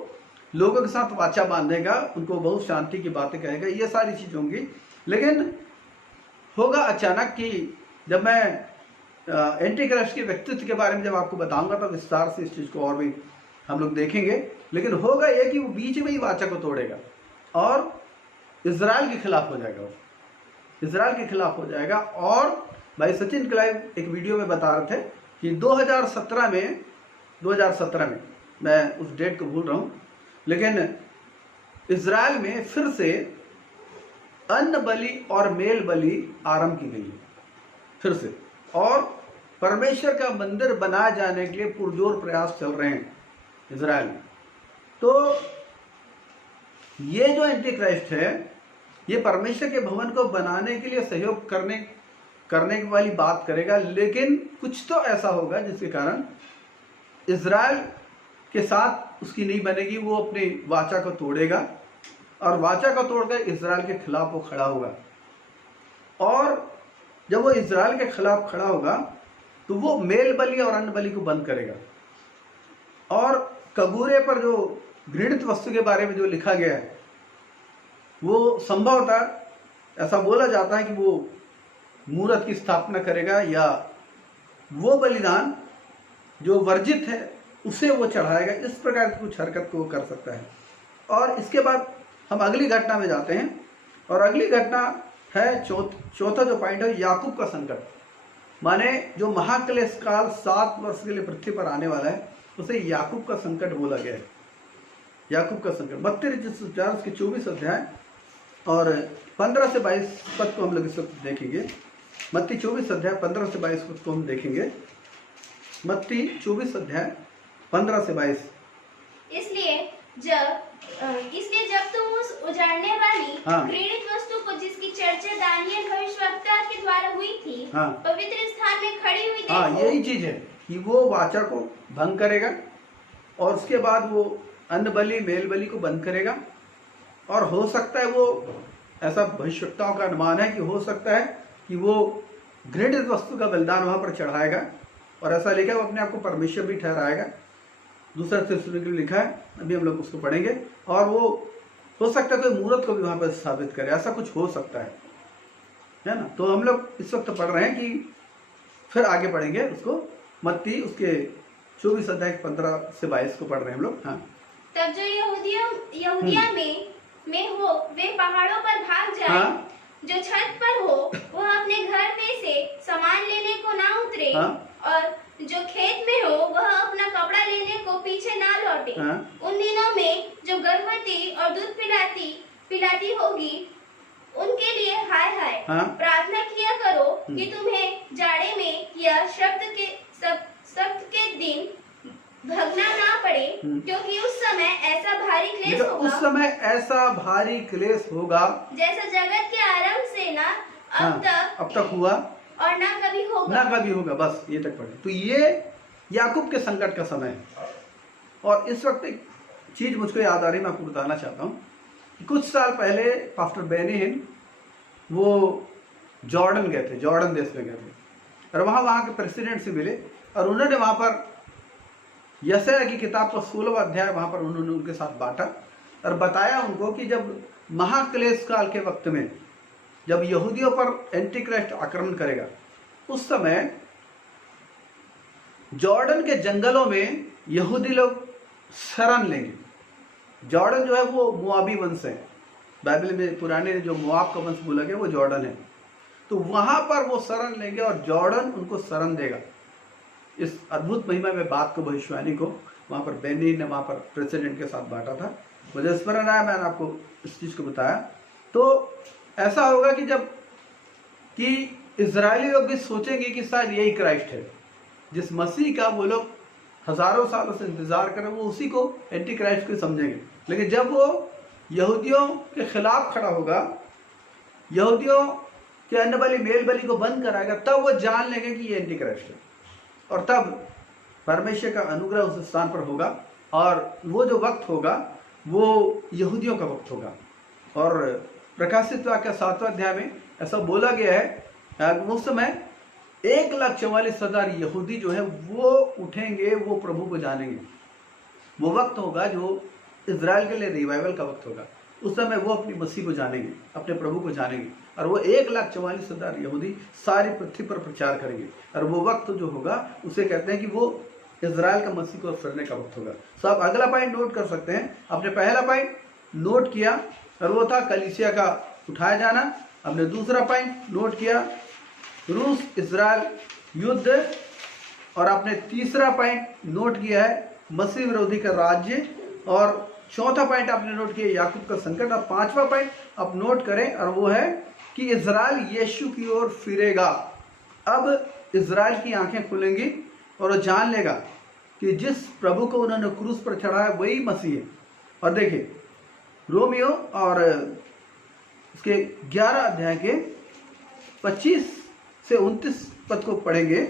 लोगों के साथ वाचा बांधेगा, उनको बहुत शांति की बातें कहेगा, ये सारी चीज़ होंगी। लेकिन होगा अचानक कि जब मैं एंटी क्राइस्ट के व्यक्तित्व के बारे में जब आपको बताऊंगा तो विस्तार से इस चीज़ को और भी हम लोग देखेंगे। लेकिन होगा ये कि वो बीच में ही वाचा को तोड़ेगा और इजराइल के खिलाफ हो जाएगा, वो इजराइल के खिलाफ हो जाएगा। और भाई सचिन क्लाइव एक वीडियो में बता रहे थे कि 2017 में मैं उस डेट को भूल रहा हूँ, लेकिन इजराइल में फिर से अन्न बलि और मेल बलि आरंभ की गई है फिर से, और परमेश्वर का मंदिर बनाए जाने के लिए पुरजोर प्रयास चल रहे हैं इजराइल में। तो ये जो एंटी क्राइस्ट है ये परमेश्वर के भवन को बनाने के लिए सहयोग करने वाली बात करेगा, लेकिन कुछ तो ऐसा होगा जिसके कारण इजराइल के साथ उसकी नहीं बनेगी, वो अपनी वाचा को तोड़ेगा और वाचा को तोड़कर इजराइल के खिलाफ वो खड़ा होगा। और जब वो इजराइल के खिलाफ खड़ा होगा तो वो मेल बलि और अन्न बलि को बंद करेगा। और कबूरे पर जो घृणित वस्तु के बारे में जो लिखा गया है वो संभवतः ऐसा बोला जाता है कि वो मूर्त की स्थापना करेगा, या वो बलिदान जो वर्जित है उसे वो चढ़ाएगा। इस प्रकार की कुछ हरकत को वो कर सकता है। और इसके बाद हम अगली घटना में जाते हैं, और अगली घटना है चौथा जो पॉइंट है, याकूब का संकट। माने जो महाक्लेश काल 7 वर्ष के लिए पृथ्वी पर आने वाला है उसे याकूब का संकट बोला गया है। याकूब का संकट 32 के 24 अध्याय और 15 से 22 पद को हम लोग इस वक्त देखेंगे। मत्ती 24 अध्याय 15 से 22 पद को हम देखेंगे। मत्ती 24 अध्याय 15 से 22। इसलिए जब तुम उस उजाड़ने वाली घृणित वस्तु को जिसकी चर्चा दानियेल भविष्यवक्ता के द्वारा हुई थी पवित्र स्थान में खड़ी हुई देखो। यही चीज है कि वो वाचा को भंग करेगा और उसके बाद वो अन्न बलि मेल बलि को बंद करेगा। और हो सकता है वो, ऐसा भविष्यवक्ताओं का अनुमान है कि हो सकता है कि वो घृणित वस्तु का बलिदान वहां पर चढ़ाएगा, और ऐसा लिखा है वो अपने आप को परमेश्वर भी ठहराएगा। दूसरा थिस्सलुनीके में लिखा है, अभी हम लोग उसको पढ़ेंगे। और वो हो सकता है कोई मूर्त को भी वहां पर स्थापित करे, ऐसा कुछ हो सकता है ना। तो हम लोग इस वक्त पढ़ रहे हैं कि फिर आगे पढ़ेंगे उसको, मत्ती उसके 24 अध्याय 15 से 22 को पढ़ रहे हैं हम लोग। हाँ, तब जो यहूदिया में हो वे पहाड़ों पर भाग जाए, जो छत पर हो वह अपने घर में से सामान लेने को ना उतरे, और जो खेत में हो वह अपना कपड़ा लेने को पीछे ना लौटे। उन दिनों में जो गर्भवती और दूध पिलाती होगी उनके लिए हाय हाय। प्रार्थना किया करो कि तुम्हें जाड़े में या सब्त के दिन भगना ना पड़े, क्योंकि उस समय ऐसा भारी क्लेश होगा। उस समय ऐसा भारी क्लेश होगा जैसा जगत के आरंभ से ना अब तक हुआ और ना कभी होगा। बस ये तक पढ़े। तो ये याकूब के संकट का समय है। और इस वक्त एक चीज मुझको याद आ रही, मैं आपको बताना चाहता हूँ कि कुछ साल पहले पास्टर बेनी हिन वो जॉर्डन गए थे, जॉर्डन देश में गए थे, और वहाँ के प्रेसिडेंट से मिले। और उन्होंने वहां पर यशायाह की किताब का 16वां अध्याय वहां पर उन्होंने उनके साथ बांटा और बताया उनको कि जब महाक्लेश काल के वक्त में जब यहूदियों पर एंटी क्राइस्ट आक्रमण करेगा, उस समय जॉर्डन के जंगलों में यहूदी लोग शरण लेंगे। जॉर्डन जो है वो मोआबी वंश है, बाइबल में पुराने जो मोआब का वंश बोला गया वो जॉर्डन है। तो वहां पर वो शरण लेंगे और जॉर्डन उनको शरण देगा। इस अद्भुत महिमा में बात को, भविष्यवाणी को वहां पर बेनी ने वहां पर प्रेसिडेंट के साथ बांटा था। मुझे स्मरण आया, मैंने आपको इस चीज को बताया। तो ऐसा होगा कि जब कि इजरायली लोग भी सोचेंगे कि शायद यही क्राइस्ट है, जिस मसीह का वो लोग हजारों सालों से इंतजार करें, वो उसी को एंटी क्राइस्ट को समझेंगे। लेकिन जब वो यहूदियों के खिलाफ खड़ा होगा, यहूदियों के अन्न बलि मेल बलि को बंद कराएगा, तब वो जान लेंगे कि ये एंटी क्राइस्ट है। और तब परमेश्वर का अनुग्रह उस स्थान पर होगा और वो जो वक्त होगा वो यहूदियों का वक्त होगा। और प्रकाशित वाक्य 7वां अध्याय में ऐसा बोला गया है, उस समय 1,44,000 यहूदी जो है वो उठेंगे, वो प्रभु को जानेंगे। वो वक्त होगा जो इजराइल के लिए रिवाइवल का वक्त होगा। उस समय वो अपनी मसीह को जानेंगे, अपने प्रभु को जानेंगे और वो 1,44,000 यहूदी सारी पृथ्वी पर प्रचार करेंगे। और वो वक्त जो होगा उसे कहते हैं कि वो इजराइल का मसीह को फिरने का वक्त होगा। तो आप अगला पॉइंट नोट कर सकते हैं। आपने पहला पॉइंट नोट किया और वो था कलीसिया का उठाया जाना। आपने दूसरा पॉइंट नोट किया रूस इजराइल युद्ध, और आपने तीसरा पॉइंट नोट किया है मसीह विरोधी का राज्य, और चौथा पॉइंट आपने नोट किया याकूब का संकट। और पांचवा पॉइंट आप नोट करें और वो है कि इजराइल यीशु की ओर फिरेगा। अब इजराइल की आंखें खुलेंगी और वो जान लेगा कि जिस प्रभु को उन्होंने क्रूस पर चढ़ाया वही मसीह है। और देखिए रोमियो और उसके 11 अध्याय के 25 से 29 पद को पढ़ेंगे।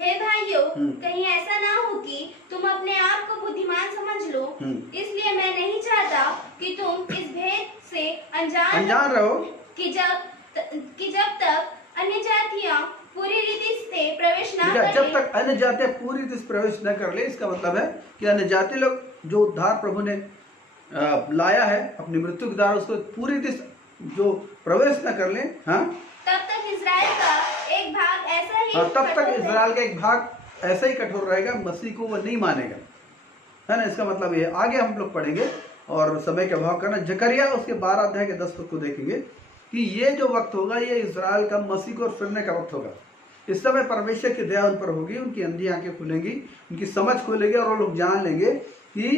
हे भाइयों, कहीं ऐसा ना हो कि तुम अपने आप को बुद्धिमान समझ लो, इसलिए मैं नहीं चाहता कि तुम इस भेद से अनजान रहो कि जब तक अन्य जातियां पूरी रीति से प्रवेश न कर ले। जब तक अन्य जातियां पूरी रीति से प्रवेश न कर ले, इसका मतलब है कि अन्य जाति लोग जो उद्धार प्रभु ने लाया है अपनी मृत्यु के द्वारा, उसको पूरी रीति से जो प्रवेश न कर ले, हाँ, तब तक इजराइल का एक भाग ऐसा ही तब तक इजराइल का एक भाग ऐसा ही कठोर रहेगा, मसीह को वो नहीं मानेगा, है ना। इसका मतलब ये आगे हम लोग पढ़ेंगे और समय के अभाव करना। जकरिया उसके 12 अध्याय के 10 पद को देखेंगे कि ये जो वक्त होगा ये इजराइल का मसीह को फिरने का वक्त होगा। इस समय परमेश्वर की दया उन पर होगी, उनकी अंधी आंखें खुलेंगी, उनकी समझ खुलेगी और वो लोग जान लेंगे कि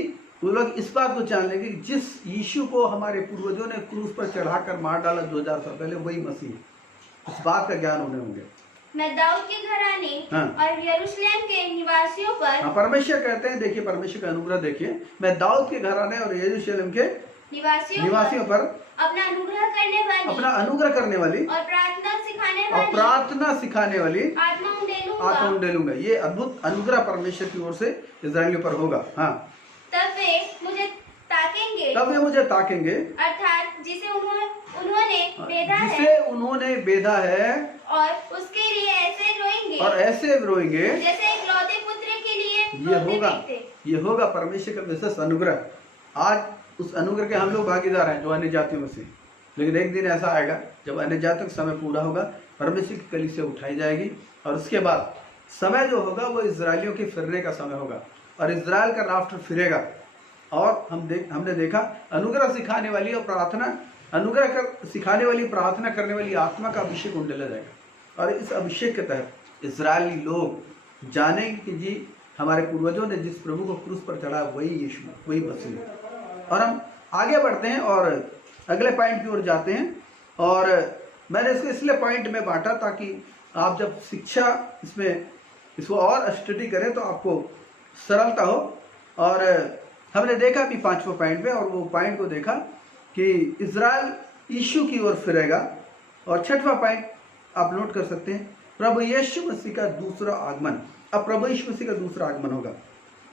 वो लोग इस बात को जान लेंगे कि जिस यीशु को हमारे पूर्वजों ने क्रूस पर चढ़ाकर मार डाला 2000 साल पहले, वही मसीह है। इस बात का ज्ञान उन्हें होंगे। मैं दाऊद के घराने और यरूशलेम के निवासियों पर, हाँ, परमेश्वर कहते हैं, देखिए परमेश्वर का अनुग्रह देखिए, मैं दाऊद के घराने और यरूशलेम के निवासियों पर अपना अनुग्रह करने वाली और प्रार्थना सिखाने वाली आत्मा उंडेलूंगा। ये अद्भुत अनुग्रह परमेश्वर की ओर से इजराइलियों पर होगा। हाँ, तब वे मुझे ताकेंगे, अर्थात जिसे उन्होंने बेधा है और उसके लिए ऐसे रोएंगे जैसे इकलौते पुत्र के लिए। ये होगा परमेश्वर का विशेष अनुग्रह। आज उस अनुग्रह के हम लोग भागीदार हैं जो अन्य जातियों में से, लेकिन एक दिन ऐसा आएगा जब अन्य जातियों का समय पूरा होगा, परमेश्वर की कलीसिया उठाई जाएगी और उसके बाद समय जो होगा वो इजरायलियों के फिरने का समय होगा और इजराइल का राष्ट्र फिरेगा। और हमने देखा अनुग्रह सिखाने वाली और सिखाने वाली प्रार्थना करने वाली आत्मा का अभिषेक उंडेला जाएगा। और इस अभिषेक के तहत इजरायली लोग जानेंगे कि जी हमारे पूर्वजों ने जिस प्रभु को क्रूस पर चढ़ा वही यीशु, वही मसीह। और हम आगे बढ़ते हैं और अगले पॉइंट की ओर जाते हैं। और मैंने इसको इसलिए पॉइंट में बांटा ताकि आप जब शिक्षा इसको और स्टडी करें तो आपको सरलता हो। और हमने देखा भी 5वां पॉइंट पे, और वो पॉइंट को देखा कि इजराइल यीशु की ओर फिरेगा। और 6वां पॉइंट आप नोट कर सकते हैं, प्रभु यीशु मसीह का दूसरा आगमन। अब प्रभु यीशु मसीह का दूसरा आगमन होगा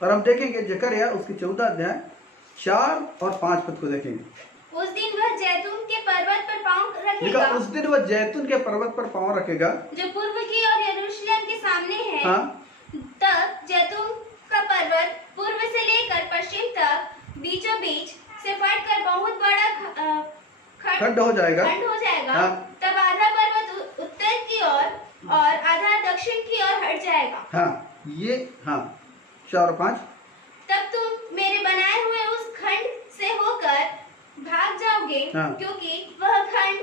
और हम देखेंगे जकरिया उसके 14 अध्याय 4 और 5 पद को देखेंगे। उस दिन वह जैतून के पर्वत पर पांव रखेगा। उस दिन वह जैतून के पर्वत पर पांव रखेगा जो पूर्व की और यरूशलेम के सामने है। हाँ, बीच से फटकर बहुत बड़ा खंड हो जाएगा। हाँ। तब आधा पर्वत उत्तर की ओर और आधा दक्षिण की ओर हट जाएगा। हाँ, ये 4 और 5। तब तुम मेरे बनाए हुए उस खंड से होकर भाग जाओगे। हाँ। क्योंकि वह खंड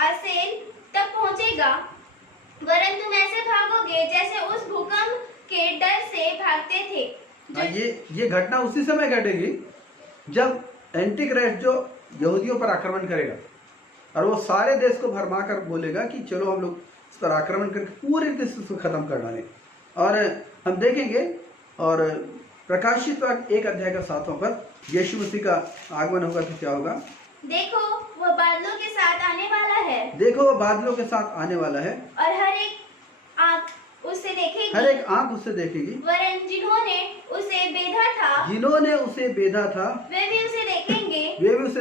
आसेल तक पहुंचेगा, वरन तुम ऐसे भागोगे जैसे उस भूकंप के डर से भागते थे। हाँ, ये घटना उसी समय घटेगी जब एंटीक्राइस्ट जो यहूदियों पर आक्रमण करेगा और वो सारे देश को भरमा कर बोलेगा कि चलो हम लोग इस पर आक्रमण करके पूरे देश को खत्म कर डालें। और हम देखेंगे और प्रकाशित वाक्य 1 अध्याय का 7वां पद यीशु मसीह का आगमन होगा तो क्या होगा? देखो वह बादलों के साथ आने वाला है। देखो वह बादलों के साथ आने वाला है और हर एक आंख उससे देखेगी। हर एक आंख उससे देखेगी। वरन जिन्होंने उसे बेधा था वे भी उसे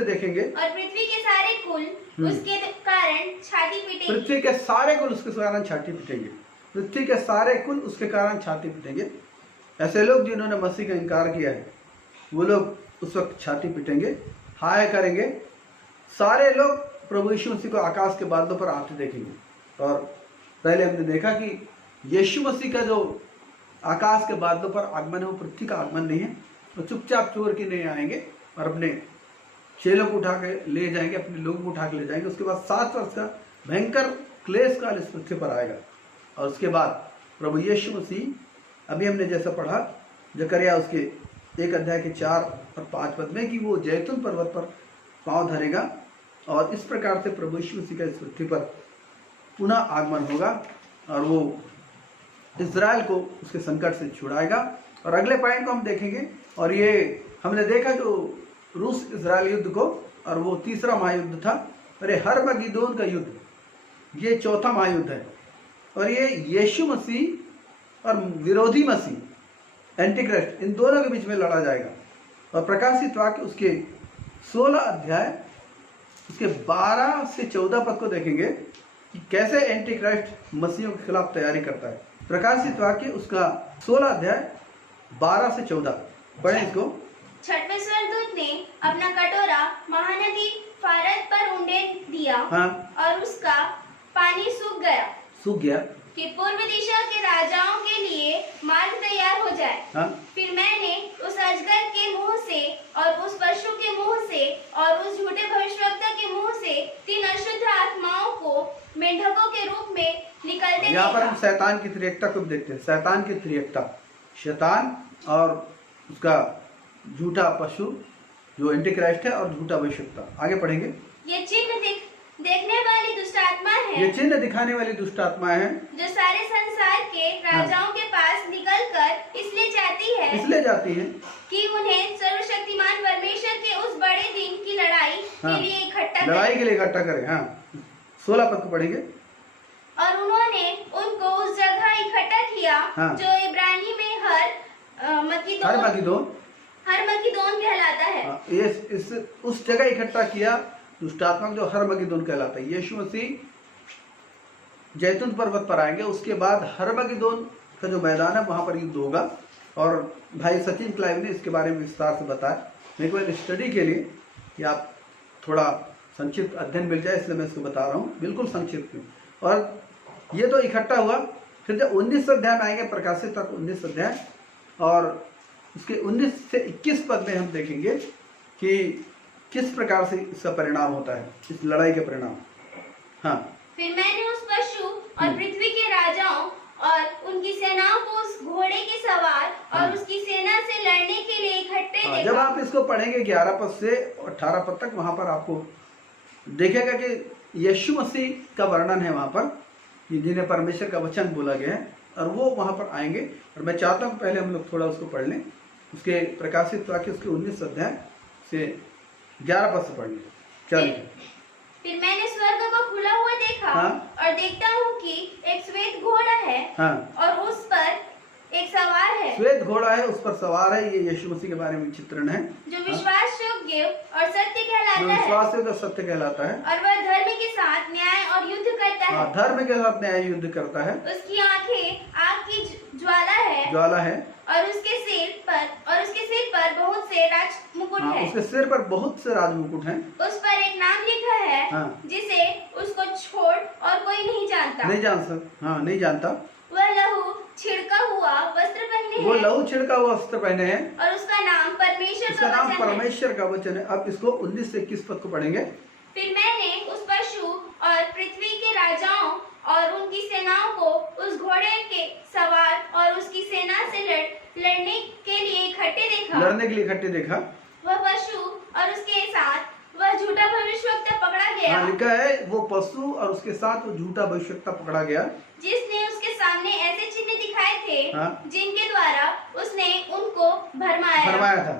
देखेंगे। और पृथ्वी के सारे कुल उसके कारण छाती पीटेंगे। पृथ्वी के सारे कुल उसके कारण छाती पीटेंगे। पृथ्वी के सारे कुल उसके कारण छाती पीटेंगे। ऐसे लोग जिन्होंने मसीह का इनकार किया है वो लोग उस वक्त छाती पीटेंगे, हाय करेंगे। सारे लोग प्रभु यीशु मसीह को आकाश के बादलों पर आते देखेंगे। और पहले हमने देखा कि यीशु मसीह का जो आकाश के बादलों पर आगमन है वो पृथ्वी का आगमन नहीं है। वो चुपचाप चोर के नहीं आएंगे और अपने चेलों को उठा के ले जाएंगे, अपने लोगों को उठा के ले जाएंगे। उसके बाद 7 वर्ष का भयंकर क्लेश काल इस पृथ्वी पर आएगा। और उसके बाद प्रभु यीशु मसीह, अभी हमने जैसा पढ़ा जकरिया उसके 1 अध्याय के 4 और 5 पद में कि वो जैतून पर्वत पर पांव धरेगा और इस प्रकार से प्रभु यीशु मसीह का इस पृथ्वी पर पुनः आगमन होगा और वो इज़राइल को उसके संकट से छुड़ाएगा। और अगले पॉइंट को हम देखेंगे। और ये हमने देखा जो रूस इज़राइल युद्ध को, और वो तीसरा महायुद्ध था। अरे हर्मगिदोन का युद्ध, ये चौथा महायुद्ध है। और ये यीशु मसीह और विरोधी मसीह एंटीक्राइस्ट, इन दोनों के बीच में लड़ा जाएगा। और प्रकाशित वाक्य उसके 16 अध्याय उसके 12 से 14 पद को देखेंगे कि कैसे एंटीक्राइस्ट मसीहों के खिलाफ तैयारी करता है। प्रकाशित वाक्य उसका 16 अध्याय 12 से 14 पढ़ें इसको। छठवें स्वर्गदूत ने अपना कटोरा महानदी फारत पर उंडेल दिया। हाँ। और उसका पानी सूख गया कि पूर्व दिशा के राजाओं के लिए मार्ग तैयार हो जाए। हाँ? फिर मैंने उस अजगर के मुंह से और उस पशु के मुंह से और उस झूठे भविष्यवक्ता के मुंह से 3 अशुद्ध आत्माओं को मेंढकों के रूप में निकलते देखा। यहाँ पर हम शैतान की त्रिएकता को देखते हैं। शैतान की त्रिएकता, शैतान और उसका झूठा पशु जो एंटीक्राइस्ट है और झूठा भविष्यवक्ता। आगे पढ़ेंगे। ये चिन्ह देखने वाली दुष्ट आत्मा है, ये चिन्ह दिखाने वाली दुष्ट आत्मा है जो सारे संसार के राजाओं के पास निकलकर इसलिए जाती है कि उन्हें सर्वशक्तिमान परमेश्वर के उस बड़े दिन की लड़ाई के लिए इकट्ठा करे। हाँ, 16 पद को पढ़ेंगे। और उन्होंने उनको उस जगह इकट्ठा किया। हाँ। जो इब्रानी में हरमगिदोन कहलाता है। हाँ, इस उस जगह इकट्ठा किया दुष्टात्मा जो हरमगिदोन कहलाता है। यीशु मसीह जैतून पर्वत पर आएंगे, उसके बाद हरमगिदोन का जो मैदान है वहाँ पर युद्ध होगा। और भाई सचिन क्लाइव ने इसके बारे में विस्तार से बताया। मेरे को स्टडी के लिए कि आप थोड़ा संक्षिप्त अध्ययन मिल जाए इसलिए मैं इसको बता रहा हूँ, बिल्कुल संक्षिप्त में। और ये तो इकट्ठा हुआ। फिर जब 19 अध्याय में आएंगे, प्रकाशित तक 19 अध्याय, और उसके 19 से 21 पद में हम देखेंगे कि किस प्रकार से इसका परिणाम होता है, इस लड़ाई के परिणाम। हाँ। फिर मैंने उस पशु और पृथ्वी के राजाओं और उनकी सेनाओं को उस घोड़े के सवार और उसकी सेना से लड़ने के लिए इकट्ठे देखा। जब आप इसको पढ़ेंगे 11 पद से 18 पद तक, वहां पर आपको देखेगा कि यीशु मसीह का वर्णन है वहां पर, जिन्हें परमेश्वर का वचन बोला गया है, और वो वहां पर आएंगे। और मैं चाहता हूँ पहले हम लोग थोड़ा उसको पढ़ लें। उसके प्रकाशित वाक्य उसके 19 अध्याय से 11 पद से पढ़ लें। चलिए। फिर मैंने स्वर्ग को खुला हुआ देखा। हाँ? और देखता हूँ कि एक श्वेत घोड़ा है। हाँ? और उस पर एक सवार है। श्वेत घोड़ा है, उस पर सवार है। ये यीशु मसीह के बारे में चित्रण है, जो विश्वास योग्य और सत्य कहलाता है। और वह धर्म के साथ न्याय और युद्ध करता है। धर्म के साथ न्याय युद्ध करता है। उसकी आंखें आग की ज्वाला है। और उसके सिर पर बहुत से राजमुकुट है। उसके सिर पर बहुत से राजमुकुट हैं। उस पर एक नाम लिखा है जिसे उसको छोड़ और कोई नहीं जानता। नहीं जानता। वह लहू छिड़का हुआ वस्त्र पहने वो लहू छिड़का हुआ वस्त्र पहने हैं और उसका नाम परमेश्वर का वचन है। अब इसको 19 से 21 पद को पढ़ेंगे। फिर मैंने उस पशु और पृथ्वी के राजाओं और उनकी सेनाओं को उस घोड़े के सवार और उसकी सेना से लड़ने के लिए इकट्ठे देखा। वह पशु और उसके साथ वह झूठा भविष्यवक्ता पकड़ा गया। लिखा है वो पशु और उसके साथ वो झूठा भविष्यवक्ता पकड़ा गया, जिसने उसके सामने ऐसे चिन्ह दिखाए थे जिनके द्वारा उसने उनको भरमाया था,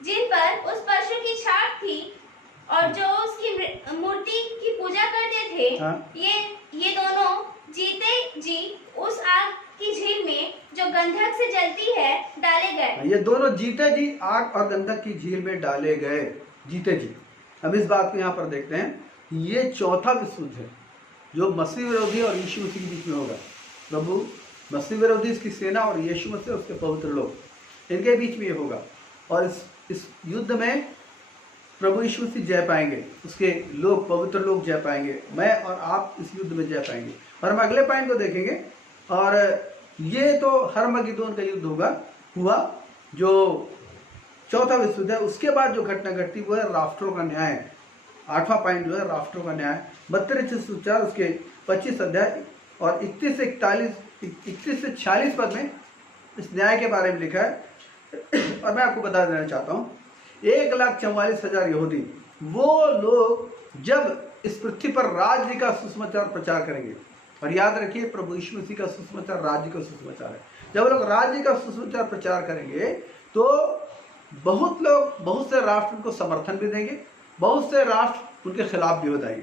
जिन पर उस पशु की छाप थी और जो उसकी मूर्ति की पूजा करते थे। ये दोनों जीते जी उस आग की झील में जो गंधक से जलती है डाले गए। ये दोनों जीते जी आग और गंधक की झील में डाले गए। जीते जी। अब इस बात को यहाँ पर देखते हैं। ये चौथा विश्व युद्ध है जो मसीह विरोधी और यीशु मसीह के बीच में होगा। प्रभु मसीह विरोधी, इसकी सेना, और यीशु मसीह उसके पवित्र लोग, इनके बीच में ये होगा। और इस युद्ध में प्रभु यीशु मसीह जय पाएंगे, उसके लोग, पवित्र लोग जय पाएंगे। मैं और आप इस युद्ध में जय पाएंगे। और हम अगले पॉइंट को देखेंगे। और ये तो हरमगिदोन का युद्ध हुआ जो चौथा विश्व युद्ध है। उसके बाद जो घटना घटती वो है राष्ट्रों का न्याय। 8वां पॉइंट जो है राष्ट्रों का न्याय। 32-4 उसके 25 अध्याय और 31 से 46 पद में इस न्याय के बारे में लिखा है। और मैं आपको बता देना चाहता हूँ, 1,44,000 यहूदी, वो लोग जब इस पृथ्वी पर राज्य का सुसमाचार प्रचार करेंगे। और याद रखिए, प्रभु यीशु मसीह का सुसमाचार राज्य का सुसमाचार है। जब लोग राज्य का सुसमाचार प्रचार करेंगे तो बहुत लोग, बहुत से राष्ट्र उनको समर्थन भी देंगे, बहुत से राष्ट्र उनके खिलाफ भी हो जाएंगे।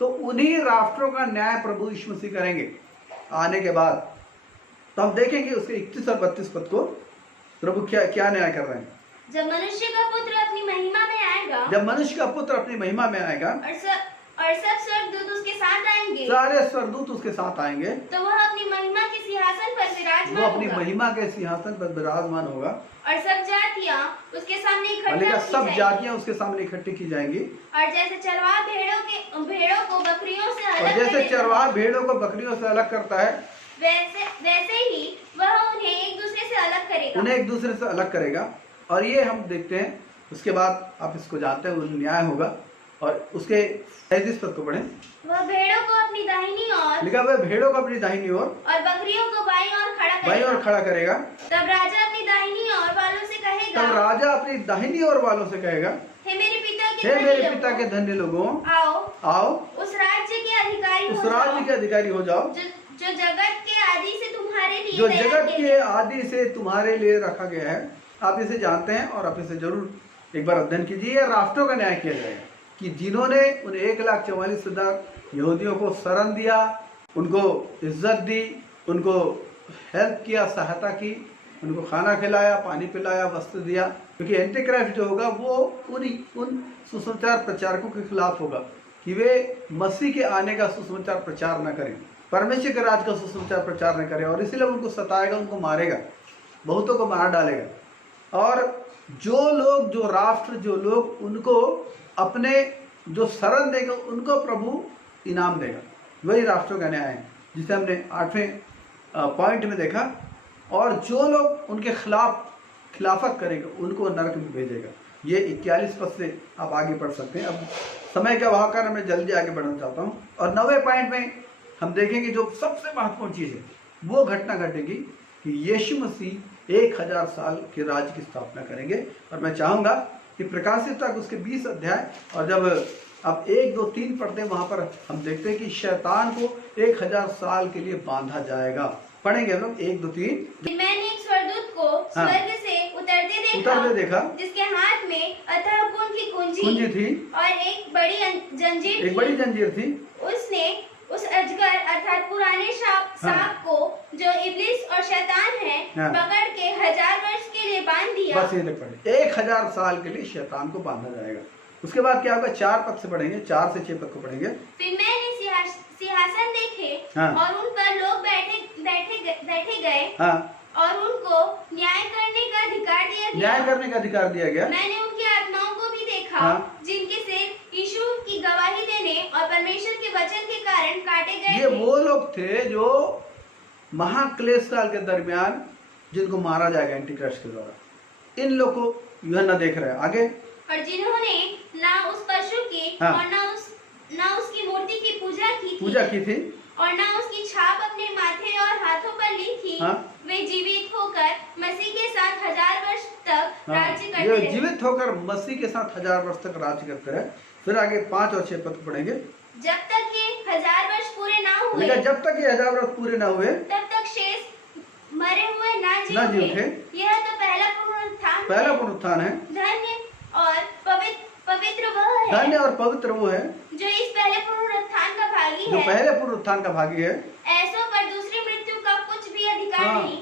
तो उन्हीं राष्ट्रों का न्याय प्रभु यीशु मसीह करेंगे आने के बाद। तो हम देखेंगे उसके 31 और 32 पद को प्रभु क्या न्याय कर रहे हैं। जब मनुष्य का पुत्र अपनी महिमा में आएगा, और सब स्वर्गदूत उसके साथ आएंगे, सारे स्वर्गदूत उसके साथ आएंगे, तो वह अपनी महिमा के सिंहासन पर विराजमान होगा। और सब जातियां उसके सामने इकट्ठी की जाएंगी। और जैसे चरवाहा भेड़ों को बकरियों से अलग करता है, वैसे ही वह उन्हें एक दूसरे से अलग करेगा। और ये हम देखते हैं। उसके बाद आप इसको जानते हैं, न्याय होगा। और उसके 33 पद को पढ़ें। वह भेड़ों को अपनी दाहिनी ओर, लिखा हुआ है भेड़ों को अपनी दाहिनी ओर और बकरियों को बाईं ओर खड़ा करेगा। तब राजा अपनी दाहिनी ओर वालों से कहेगा, हे मेरे पिता के धन्य लोगों, आओ उस राज्य के अधिकारी हो जाओ जो जगत के आदि से तुम्हारे लिए रखा गया है। आप इसे जानते हैं और आप इसे जरूर एक बार अध्ययन कीजिए। राष्ट्रों का न्याय किया जाएगा कि जिन्होंने उन 1,44,000 यहूदियों को शरण दिया, उनको इज्जत दी, उनको हेल्प किया, सहायता की, उनको खाना खिलाया, पानी पिलाया, वस्त्र दिया। क्योंकि एंटीक्राइस्ट जो होगा वो उन सुसमाचार प्रचारकों के खिलाफ होगा कि वे मसीह के आने का सुसमाचार प्रचार न करें, परमेश्वर के राज का सुसमाचार प्रचार न करें। और इसीलिए उनको सताएगा, उनको मारेगा, बहुतों को मार डालेगा। और जो लोग, जो राष्ट्र, जो लोग उनको अपने जो शरण देगा, उनको प्रभु इनाम देगा। वही राष्ट्रों का न्याय है जिसे हमने 8वें पॉइंट में देखा। और जो लोग उनके खिलाफत करेंगे उनको नरक में भेजेगा। ये 41 पद से आप आगे बढ़ सकते हैं। अब समय के अभाव कारण मैं जल्दी आगे बढ़ना चाहता हूँ। और 9वें पॉइंट में हम देखेंगे जो सबसे महत्वपूर्ण चीज़ है, वो घटना घटेगी कि यीशु मसीह 1000 साल के राज्य की स्थापना करेंगे। और मैं चाहूँगा कि प्रकाशित तक उसके 20 अध्याय, और जब अब 1, 2, 3 पढ़ते हैं, वहाँ पर हम देखते हैं कि शैतान को 1000 साल के लिए बांधा जाएगा। पढ़ेंगे हम लोग 1, 2, 3। मैंने एक स्वर्गदूत को स्वर्ग से उतरते देखा जिसके हाथ में अथाह खून की कुंजी थी और एक बड़ी जंजीर थी। उसने उस अजगर अर्थात पुराने सांप को जो इब्लिस और शैतान है पकड़ के 1000 वर्ष के लिए बांध दिया। बस ये तक पढ़े, 1000 साल के लिए शैतान को बांधा जाएगा। उसके बाद क्या होगा, 4 पद से पढ़ेंगे, 4 से 6 पद को पढ़ेंगे। फिर मैंने सिंहासन देखे और उन पर लोग बैठे गए और उनको न्याय करने का अधिकार दिया गया। मैंने उनके देखा जिनके सिर यीशु की गवाही देने और परमेश्वर के वचन के कारण काटे गए। ये वो लोग थे जो महाक्लेश काल के दरमियान जिनको मारा जाएगा एंटीक्राइस्ट के द्वारा। इन लोग को यूहन्ना देख रहे हैं। आगे, और जिन्होंने ना उस पशु की और ना उसकी मूर्ति की पूजा की थी और ना उसकी छाप अपने माथे और हाथों पर ली थी, वे जीवित होकर मसीह के साथ 1000 वर्ष तक राज्य करते रहे। जीवित होकर मसीह के साथ 1000 वर्ष तक राज्य करते रहे। फिर आगे 5 और 6 पद पढ़ेंगे। जब तक ये 1000 वर्ष पूरे ना हुए, जब तक ये 1000 वर्ष पूरे ना हुए, तब तक शेष मरे हुए ना जी उठे। यह तो पहला पुनरुत्थान है। धन्य और पवित्र वो है, धन्य और पवित्र वो है जो इस पहले पुनरुत्थान का भागी है, जो पहले पुनरुत्थान का भागी है। ऐसों पर दूसरी मृत्यु का कुछ भी अधिकार नहीं,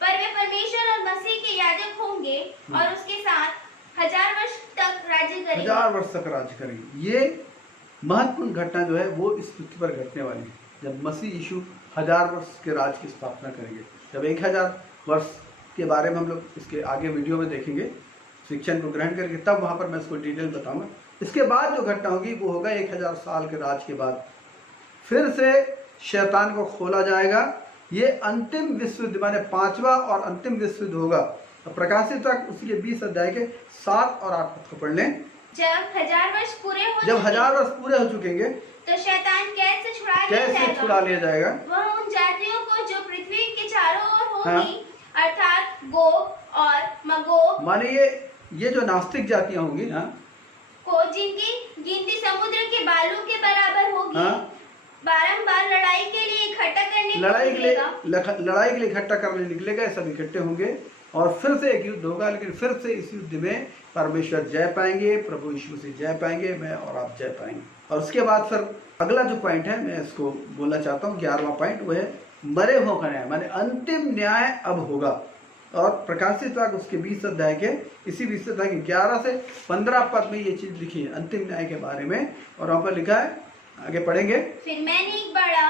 पर वे परमेश्वर और मसीह के याजक होंगे और उसके साथ 1000 वर्ष तक राज्य करेंगे। 1000 वर्ष तक राज्य करेंगे। ये महत्वपूर्ण घटना जो है वो इस पृथ्वी पर घटने वाली है, जब मसीह यीशु 1000 वर्ष के राज की स्थापना करेंगे। जब 1000 वर्ष के बारे में हम लोग इसके आगे वीडियो में देखेंगे, शिक्षण को ग्रहण करके, तब वहाँ पर मैं इसको डिटेल बताऊंगा। इसके बाद जो घटना होगी वो होगा 1000 साल के राज के बाद फिर से शैतान को खोला जाएगा। ये अंतिम विश्व युद्ध माने 5वां और अंतिम विश्व युद्ध होगा। प्रकाशित वाक्य उसके 20 अध्याय के 7 और 8 पद को पढ़ लें। जब 1000 वर्ष पूरे हो चुकेंगे तो शैतान कैद से छुड़ा लिया जाएगा। वह उन जातियों को जो पृथ्वी के चारों ओर होगी, अर्थात गोग और मगोग, माने ये जो नास्तिक जातियां होंगी को, जिनकी गिनती समुद्र के बालू के बराबर होगी, बारंबार लड़ाई के लिए इकट्ठा करने निकलेगा। सब इकट्ठे होंगे और फिर से एक युद्ध होगा, लेकिन फिर से इस युद्ध में परमेश्वर जय पाएंगे, प्रभु यीशु से जय पाएंगे, मैं और आप जय पाएंगे। और उसके बाद फिर अगला जो पॉइंट है मैं इसको बोलना चाहता हूँ, 11वां पॉइंट, वो है मरे हुओं का न्याय, माने अंतिम न्याय अब होगा। और प्रकाशित वाक्य उसके 20 अध्याय के इसी 20 अध्याय के 11 से 15 पद में ये चीज लिखी है अंतिम न्याय के बारे में। और वहाँ पर लिखा है, आगे पढ़ेंगे। फिर मैंने एक बड़ा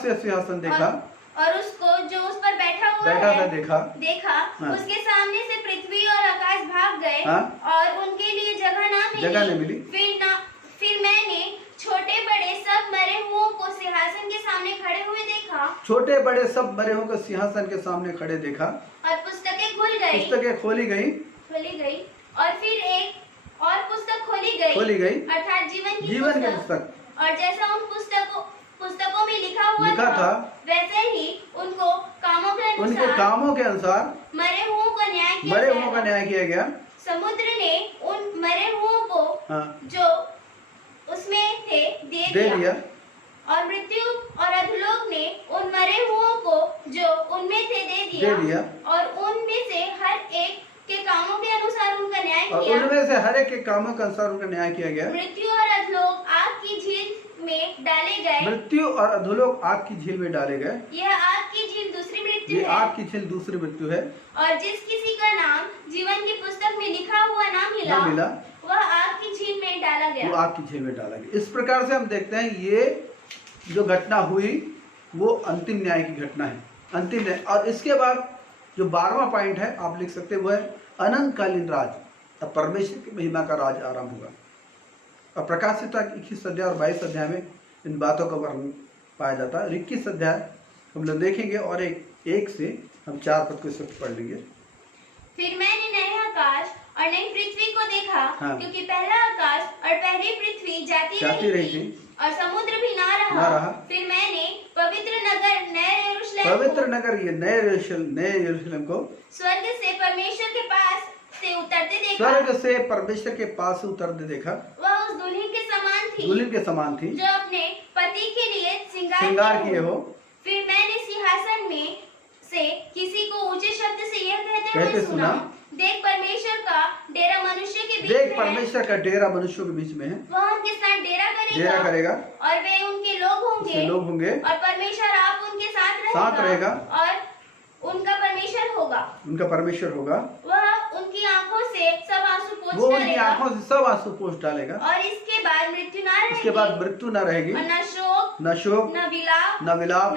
श्वेत सिंहासन देखा और उसको जो उस पर बैठा था देखा। उसके सामने से पृथ्वी और आकाश भाग गए और उनके लिए जगह न मिली। फिर मैंने छोटे बड़े सब मरे हुओं को सिंहासन के सामने खड़े हुए देखा। छोटे बड़े सब मरे हुओं को सिंहासन के सामने खड़े देखा। और पुस्तकें खोली गई और फिर एक और पुस्तक खोली गई अर्थात जीवन की पुस्तक। और जैसा उन पुस्तकों में लिखा हुआ था वैसे ही उनको कामों के अनुसार मरे हुओं का न्याय किया गया। समुद्र ने उन मरे हुओं को जो उसमें थे दे दिया और मृत्यु और अधोलोक ने उन मरे हुओं को जो उनमें थे दे दिया और उनमें से हर एक के कामों के अनुसार उनका न्याय किया। उनमें से हर एक के कामों के अनुसार उनका न्याय किया गया। मृत्यु और अधोलोक आग की झील में डाले गए। यह आग की झील दूसरी मृत्यु है। और जिस किसी का नाम जीवन की पुस्तक में लिखा हुआ ना मिला वह आग की झील में डाला गया। इस प्रकार से हम देखते हैं ये जो घटना हुई वो अंतिम न्याय की घटना है, अंतिम न्याय। और इसके बाद जो 12वां पॉइंट है आप लिख सकते हैं, वो है अनंतकालीन राज। अब परमेश्वर की महिमा का राज आरंभ होगा। और प्रकाशित 21 अध्याय और 22 अध्याय में इन बातों का वर्णन पाया जाता है। 21 अध्याय हम लोग देखेंगे और एक से हम 4 पद को सिर्फ पढ़ लेंगे। फिर मैंने नए आकाश और नई पृथ्वी को देखा, क्योंकि पहला आकाश और पहली पृथ्वी जाती रही थी और समुद्र भी ना रहा। फिर मैंने पवित्र नगर ये नए यरूशलेम को स्वर्ग से परमेश्वर के पास से उतरते देखा। वह उस दुल्हन के समान थी जो अपने पति के लिए श्रृंगार किए हो। फिर मैंने सिंहासन में से किसी को ऊंचे शब्द से यह कहते हुए सुना, देख परमेश्वर का डेरा मनुष्य के बीच में है। वह उनके साथ डेरा करेगा और वे उनके लोग होंगे और परमेश्वर आप उनके साथ रहेगा और उनका परमेश्वर होगा। वह उनकी आंखों से सब आंसू पोंछ डालेगा और इसके बाद मृत्यु न रहेगी और न शोक न विलाप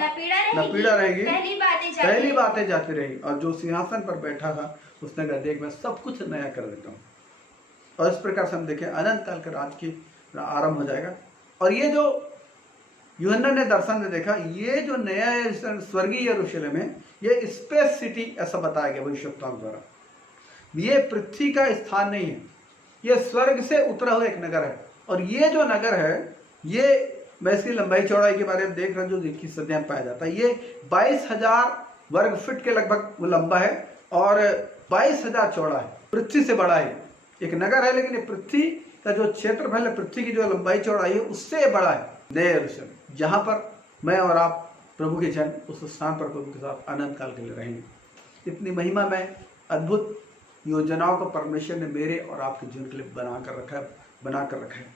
न पीड़ा रहेगी। पहली बातें जाती रही। और जो सिंहासन पर बैठा था उसने कहा, देख मैं सब कुछ नया कर देता हूँ। और इस प्रकार से हम देखें अनंत काल का राज की आरंभ हो जाएगा। और ये जो यूहन्ना ने दर्शन में देखा, ये जो नया स्वर्गीय यरूशलेम है, ये स्पेस सिटी ऐसा बताया गया भविष्यवक्ताओं द्वारा। ये पृथ्वी का स्थान नहीं है, ये स्वर्ग से उतरा हुआ एक नगर है। और ये जो नगर है, ये मैं इसकी लंबाई चौड़ाई के बारे में देख रहा हूँ, जो 21 अध्याय में पाया जाता है। ये 22,000 वर्ग फीट के लगभग वो लंबा है और 22,000 चौड़ा है। पृथ्वी से बड़ा है, एक नगर है, लेकिन ये पृथ्वी का जो क्षेत्रफल है, पृथ्वी की जो लंबाई चौड़ाई है, उससे बड़ा है नया यरूशलेम, जहाँ पर मैं और आप प्रभु के जन उस स्थान पर प्रभु के साथ अनंत काल के लिए रहेंगे। इतनी महिमा में अद्भुत योजनाओं को परमेश्वर ने मेरे और आपके जीवन के लिए बना कर रखा है।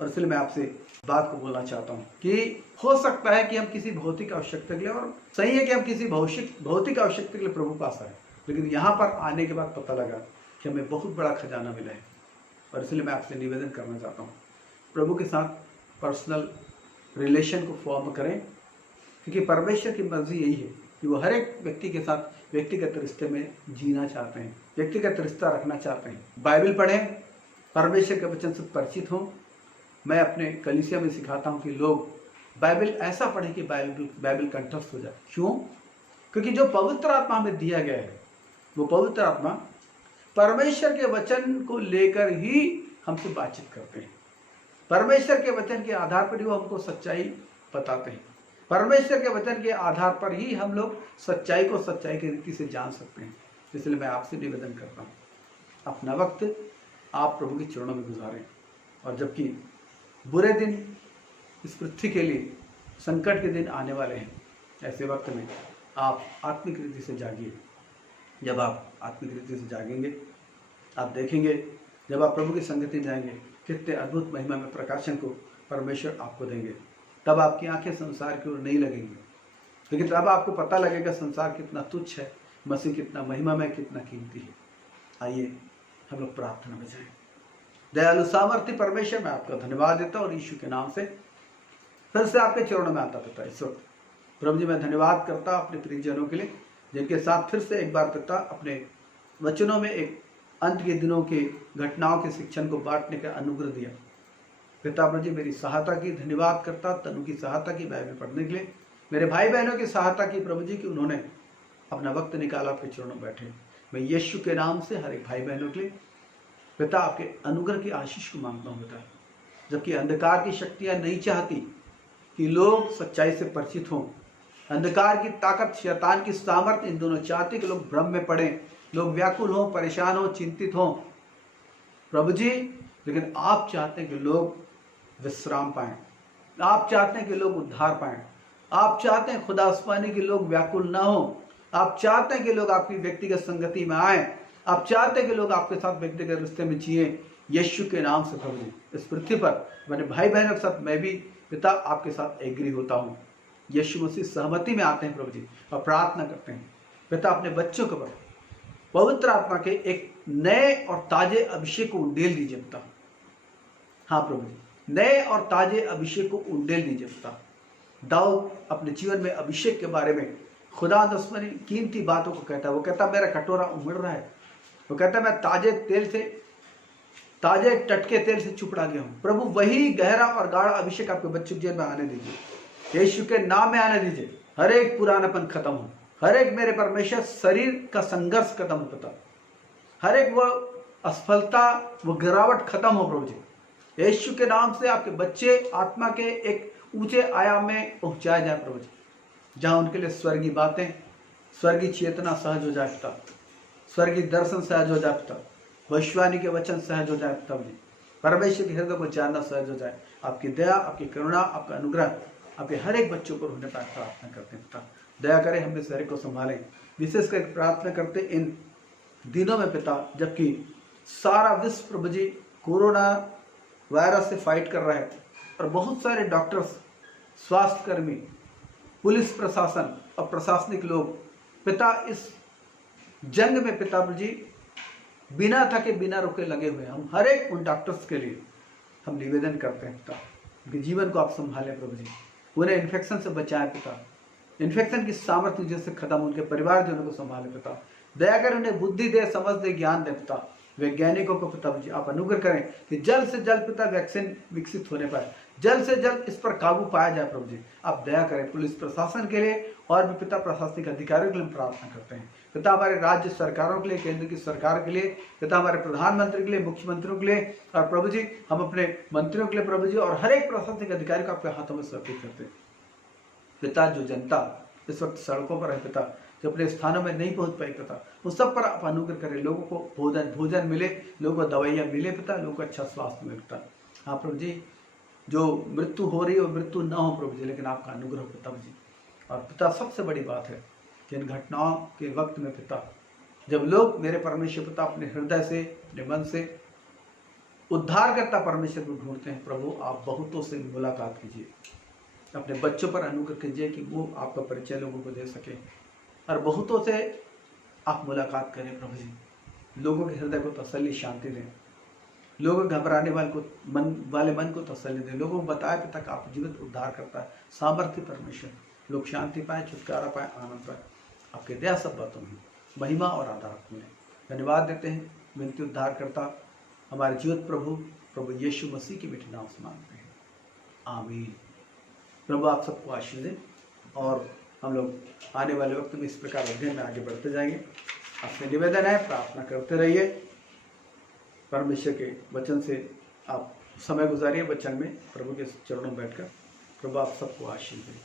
और इसलिए मैं आपसे बात को बोलना चाहता हूँ कि हो सकता है कि हम किसी भौतिक आवश्यकता के लिए, और सही है कि हम किसी भौतिक आवश्यकता के लिए प्रभु पास आए, लेकिन यहाँ पर आने के बाद पता लगा कि हमें बहुत बड़ा खजाना मिला है। और इसलिए मैं आपसे निवेदन करना चाहता हूँ, प्रभु के साथ पर्सनल रिलेशन को फॉर्म करें, क्योंकि परमेश्वर की मर्जी यही है कि वो हर एक व्यक्ति के साथ व्यक्तिगत रिश्ते में जीना चाहते हैं, व्यक्तिगत रिश्ता रखना चाहते हैं। बाइबल पढ़ें, परमेश्वर के वचन से परिचित हों। मैं अपने कलीसिया में सिखाता हूँ कि लोग बाइबल ऐसा पढ़ें कि बाइबल कंठस्थ हो जाए। क्यों? क्योंकि जो पवित्र आत्मा हमें दिया गया है, वो पवित्र आत्मा परमेश्वर के वचन को लेकर ही हमसे बातचीत करते हैं। परमेश्वर के वचन के आधार पर ही वो हमको सच्चाई बताते हैं। परमेश्वर के वचन के आधार पर ही हम लोग सच्चाई को सच्चाई की रीति से जान सकते हैं। इसलिए मैं आपसे निवेदन करता हूँ, अपना वक्त आप प्रभु के चरणों में गुजारें। और जबकि बुरे दिन इस पृथ्वी के लिए, संकट के दिन आने वाले हैं, ऐसे वक्त में आप आत्मिक रीति से जागिए। जब आप आत्मिक रीति से जागेंगे, आप देखेंगे, जब आप प्रभु की संगति में जाएंगे, कितने अद्भुत महिमा में प्रकाशन को परमेश्वर आपको देंगे। तब आपकी आंखें संसार की ओर नहीं लगेंगी, लेकिन तब आपको पता लगेगा संसार कितना तुच्छ है, मसीह कितना महिमा में, कितना कीमती है। आइए हम लोग प्रार्थना में जाएं। दयालु सामर्थ्य परमेश्वर, मैं आपका धन्यवाद देता हूँ और यीशु के नाम से फिर से आपके चरणों में आता पिता। इस वक्त प्रभु जी मैं धन्यवाद करता अपने प्रियजनों के लिए, जिनके साथ फिर से एक बार पिता अपने वचनों में एक अंत के दिनों के घटनाओं के शिक्षण को बांटने का अनुग्रह दिया। पिता प्रभु जी मेरी सहायता की, धन्यवाद करता तनु की सहायता की बाइबल पढ़ने के लिए, मेरे भाई बहनों की सहायता की प्रभु जी कि उन्होंने अपना वक्त निकाला, आपके चरणों में बैठे। मैं यीशु के नाम से हर एक भाई बहनों के लिए पिता आपके अनुग्रह की आशीष को मांगता हूँ पिता। जबकि अंधकार की शक्तियाँ नहीं चाहती कि लोग सच्चाई से परिचित हों, अंधकार की ताकत, शैतान की सामर्थ्य, इन दोनों चाहते कि लोग भ्रम में पड़ें, लोग व्याकुल हों, परेशान हों, चिंतित हों प्रभु जी। लेकिन आप चाहते हैं कि लोग विश्राम पाएं, आप चाहते हैं कि लोग उद्धार पाएं, आप चाहते हैं खुदास्मानी के लोग व्याकुल ना हो, आप चाहते हैं कि लोग आपकी व्यक्तिगत संगति में आए, आप चाहते हैं कि लोग आपके साथ व्यक्तिगत रिश्ते में जिए। यीशु के नाम से प्रभु जी इस पृथ्वी पर मैंने भाई बहनों के साथ मैं भी पिता आपके साथ एग्री होता हूँ। यीशु मसीह सहमति में आते हैं प्रभु जी और प्रार्थना करते हैं पिता अपने बच्चों के पर पवित्र आत्मा के एक नए और ताजे अभिषेक को उंडेल दीजिए पिता। हाँ प्रभु जी, नए और ताजे अभिषेक को उंडेल दीजिए पिता। दाऊद अपने जीवन में अभिषेक के बारे में खुदा दुश्मनी कीमती बातों को कहता है। वो कहता मेरा कटोरा उमड़ रहा है, वो कहता मैं ताजे टटके तेल से चुपड़ा गया हूँ। प्रभु वही गहरा और गाढ़ा अभिषेक आपके बच्चों के जीवन में आने दीजिए, यीशु के नाम में आने दीजिए। हर एक पुरानापन खत्म हो, हर एक मेरे परमेश्वर शरीर का संघर्ष खत्म हो पिता, हर एक वो असफलता, वो गिरावट खत्म हो प्रभु जी। यीशु के नाम से आपके बच्चे आत्मा के एक ऊंचे आयाम में पहुंचाए जाए प्रभु जी, जहाँ उनके लिए स्वर्गीय बातें, स्वर्गीय चेतना सहज हो जाए पिता, स्वर्गीय दर्शन सहज हो जाए पिता, भविष्यवाणी के वचन सहज हो जाए पिता जी, परमेश्वर के हृदय को जानना सहज हो जाए। आपकी दया, आपकी करुणा, आपका अनुग्रह आपके हर एक बच्चों पर होने पर प्रार्थना करते हैं पिता। दया करें, हम इस हर एक को संभालें। विशेष कर प्रार्थना करते इन दिनों में पिता, जबकि सारा विश्व प्रभु जी कोरोना वायरस से फाइट कर रहा है और बहुत सारे डॉक्टर्स, स्वास्थ्यकर्मी, पुलिस प्रशासन और प्रशासनिक लोग पिता इस जंग में पिता प्रभु जी बिना थके बिना रुके लगे हुए हैं। हम हर एक उन डॉक्टर्स के लिए हम निवेदन करते हैं पिता, उनके जीवन को आप संभालें प्रभु जी, उन्हें इन्फेक्शन से बचाएं पिता, इन्फेक्शन की सामर्थ्य जैसे खत्म, उनके परिवारजनों को संभालें पिता। दया कर उन्हें बुद्धि दे, समझ दे, ज्ञान दे पिता। वैज्ञानिकों को पिता जी आप अनुग्रह करें कि जल्द से जल्द पिता वैक्सीन विकसित होने पाए, जल्द से जल्द इस पर काबू पाया जाए। प्रभु जी आप दया करें पुलिस प्रशासन के लिए और भी पिता प्रशासनिक अधिकारियों के लिए प्रार्थना करते हैं। पिता हमारे राज्य सरकारों के लिए, केंद्र की सरकार के लिए, पिता हमारे प्रधानमंत्री के लिए, मुख्यमंत्रियों के लिए, और प्रभु जी हम अपने मंत्रियों के लिए प्रभु जी और हर एक प्रशासनिक अधिकारी को आपके हाथों में समर्पित करते हैं। पिता जो जनता इस वक्त सड़कों पर है पिता, जो अपने स्थानों में नहीं पहुंच पाई पिता, उन सब पर आप अनुग्रह करें, लोगों को भोजन मिले, लोगों को दवाइयाँ मिले पिता, लोगों को अच्छा स्वास्थ्य मिलता। हाँ प्रभु जी जो मृत्यु हो रही है और मृत्यु न हो प्रभु जी, लेकिन आपका अनुग्रह पिता जी। और पिता सबसे बड़ी बात है कि इन घटनाओं के वक्त में पिता जब लोग मेरे परमेश्वर पिता अपने हृदय से, अपने मन से उद्धार करता परमेश्वर को ढूंढते हैं, प्रभु आप बहुतों से मुलाकात कीजिए, अपने बच्चों पर अनुग्रह कीजिए कि वो आपका परिचय लोगों को दे सके, और बहुतों से आप मुलाकात करें प्रभु जी, लोगों के हृदय को तसल्ली शांति दें, लोगों के घबराने वाले मन को तसल्ली दें, लोगों को बताए पिता का आप जीवित उद्धार करता है, सामर्थ्य परमेश्वर, लोग शांति पाए, छुटकारा पाए, आनंद पाए, आपके दया सब बातों में महिमा और आदर मिले। धन्यवाद देते हैं, विनती उद्धार करता हमारे जीवित प्रभु यीशु मसीह के मीठे नाम से मांगते हैं, आमीन। प्रभु आप सबको आशीष दें और हम लोग आने वाले वक्त में इस प्रकार अध्ययन में आगे बढ़ते जाएंगे। आपसे निवेदन है प्रार्थना करते रहिए, परमेश्वर के वचन से आप समय गुजारिए, वचन में प्रभु के चरणों में बैठकर। प्रभु आप सबको आशीष दें।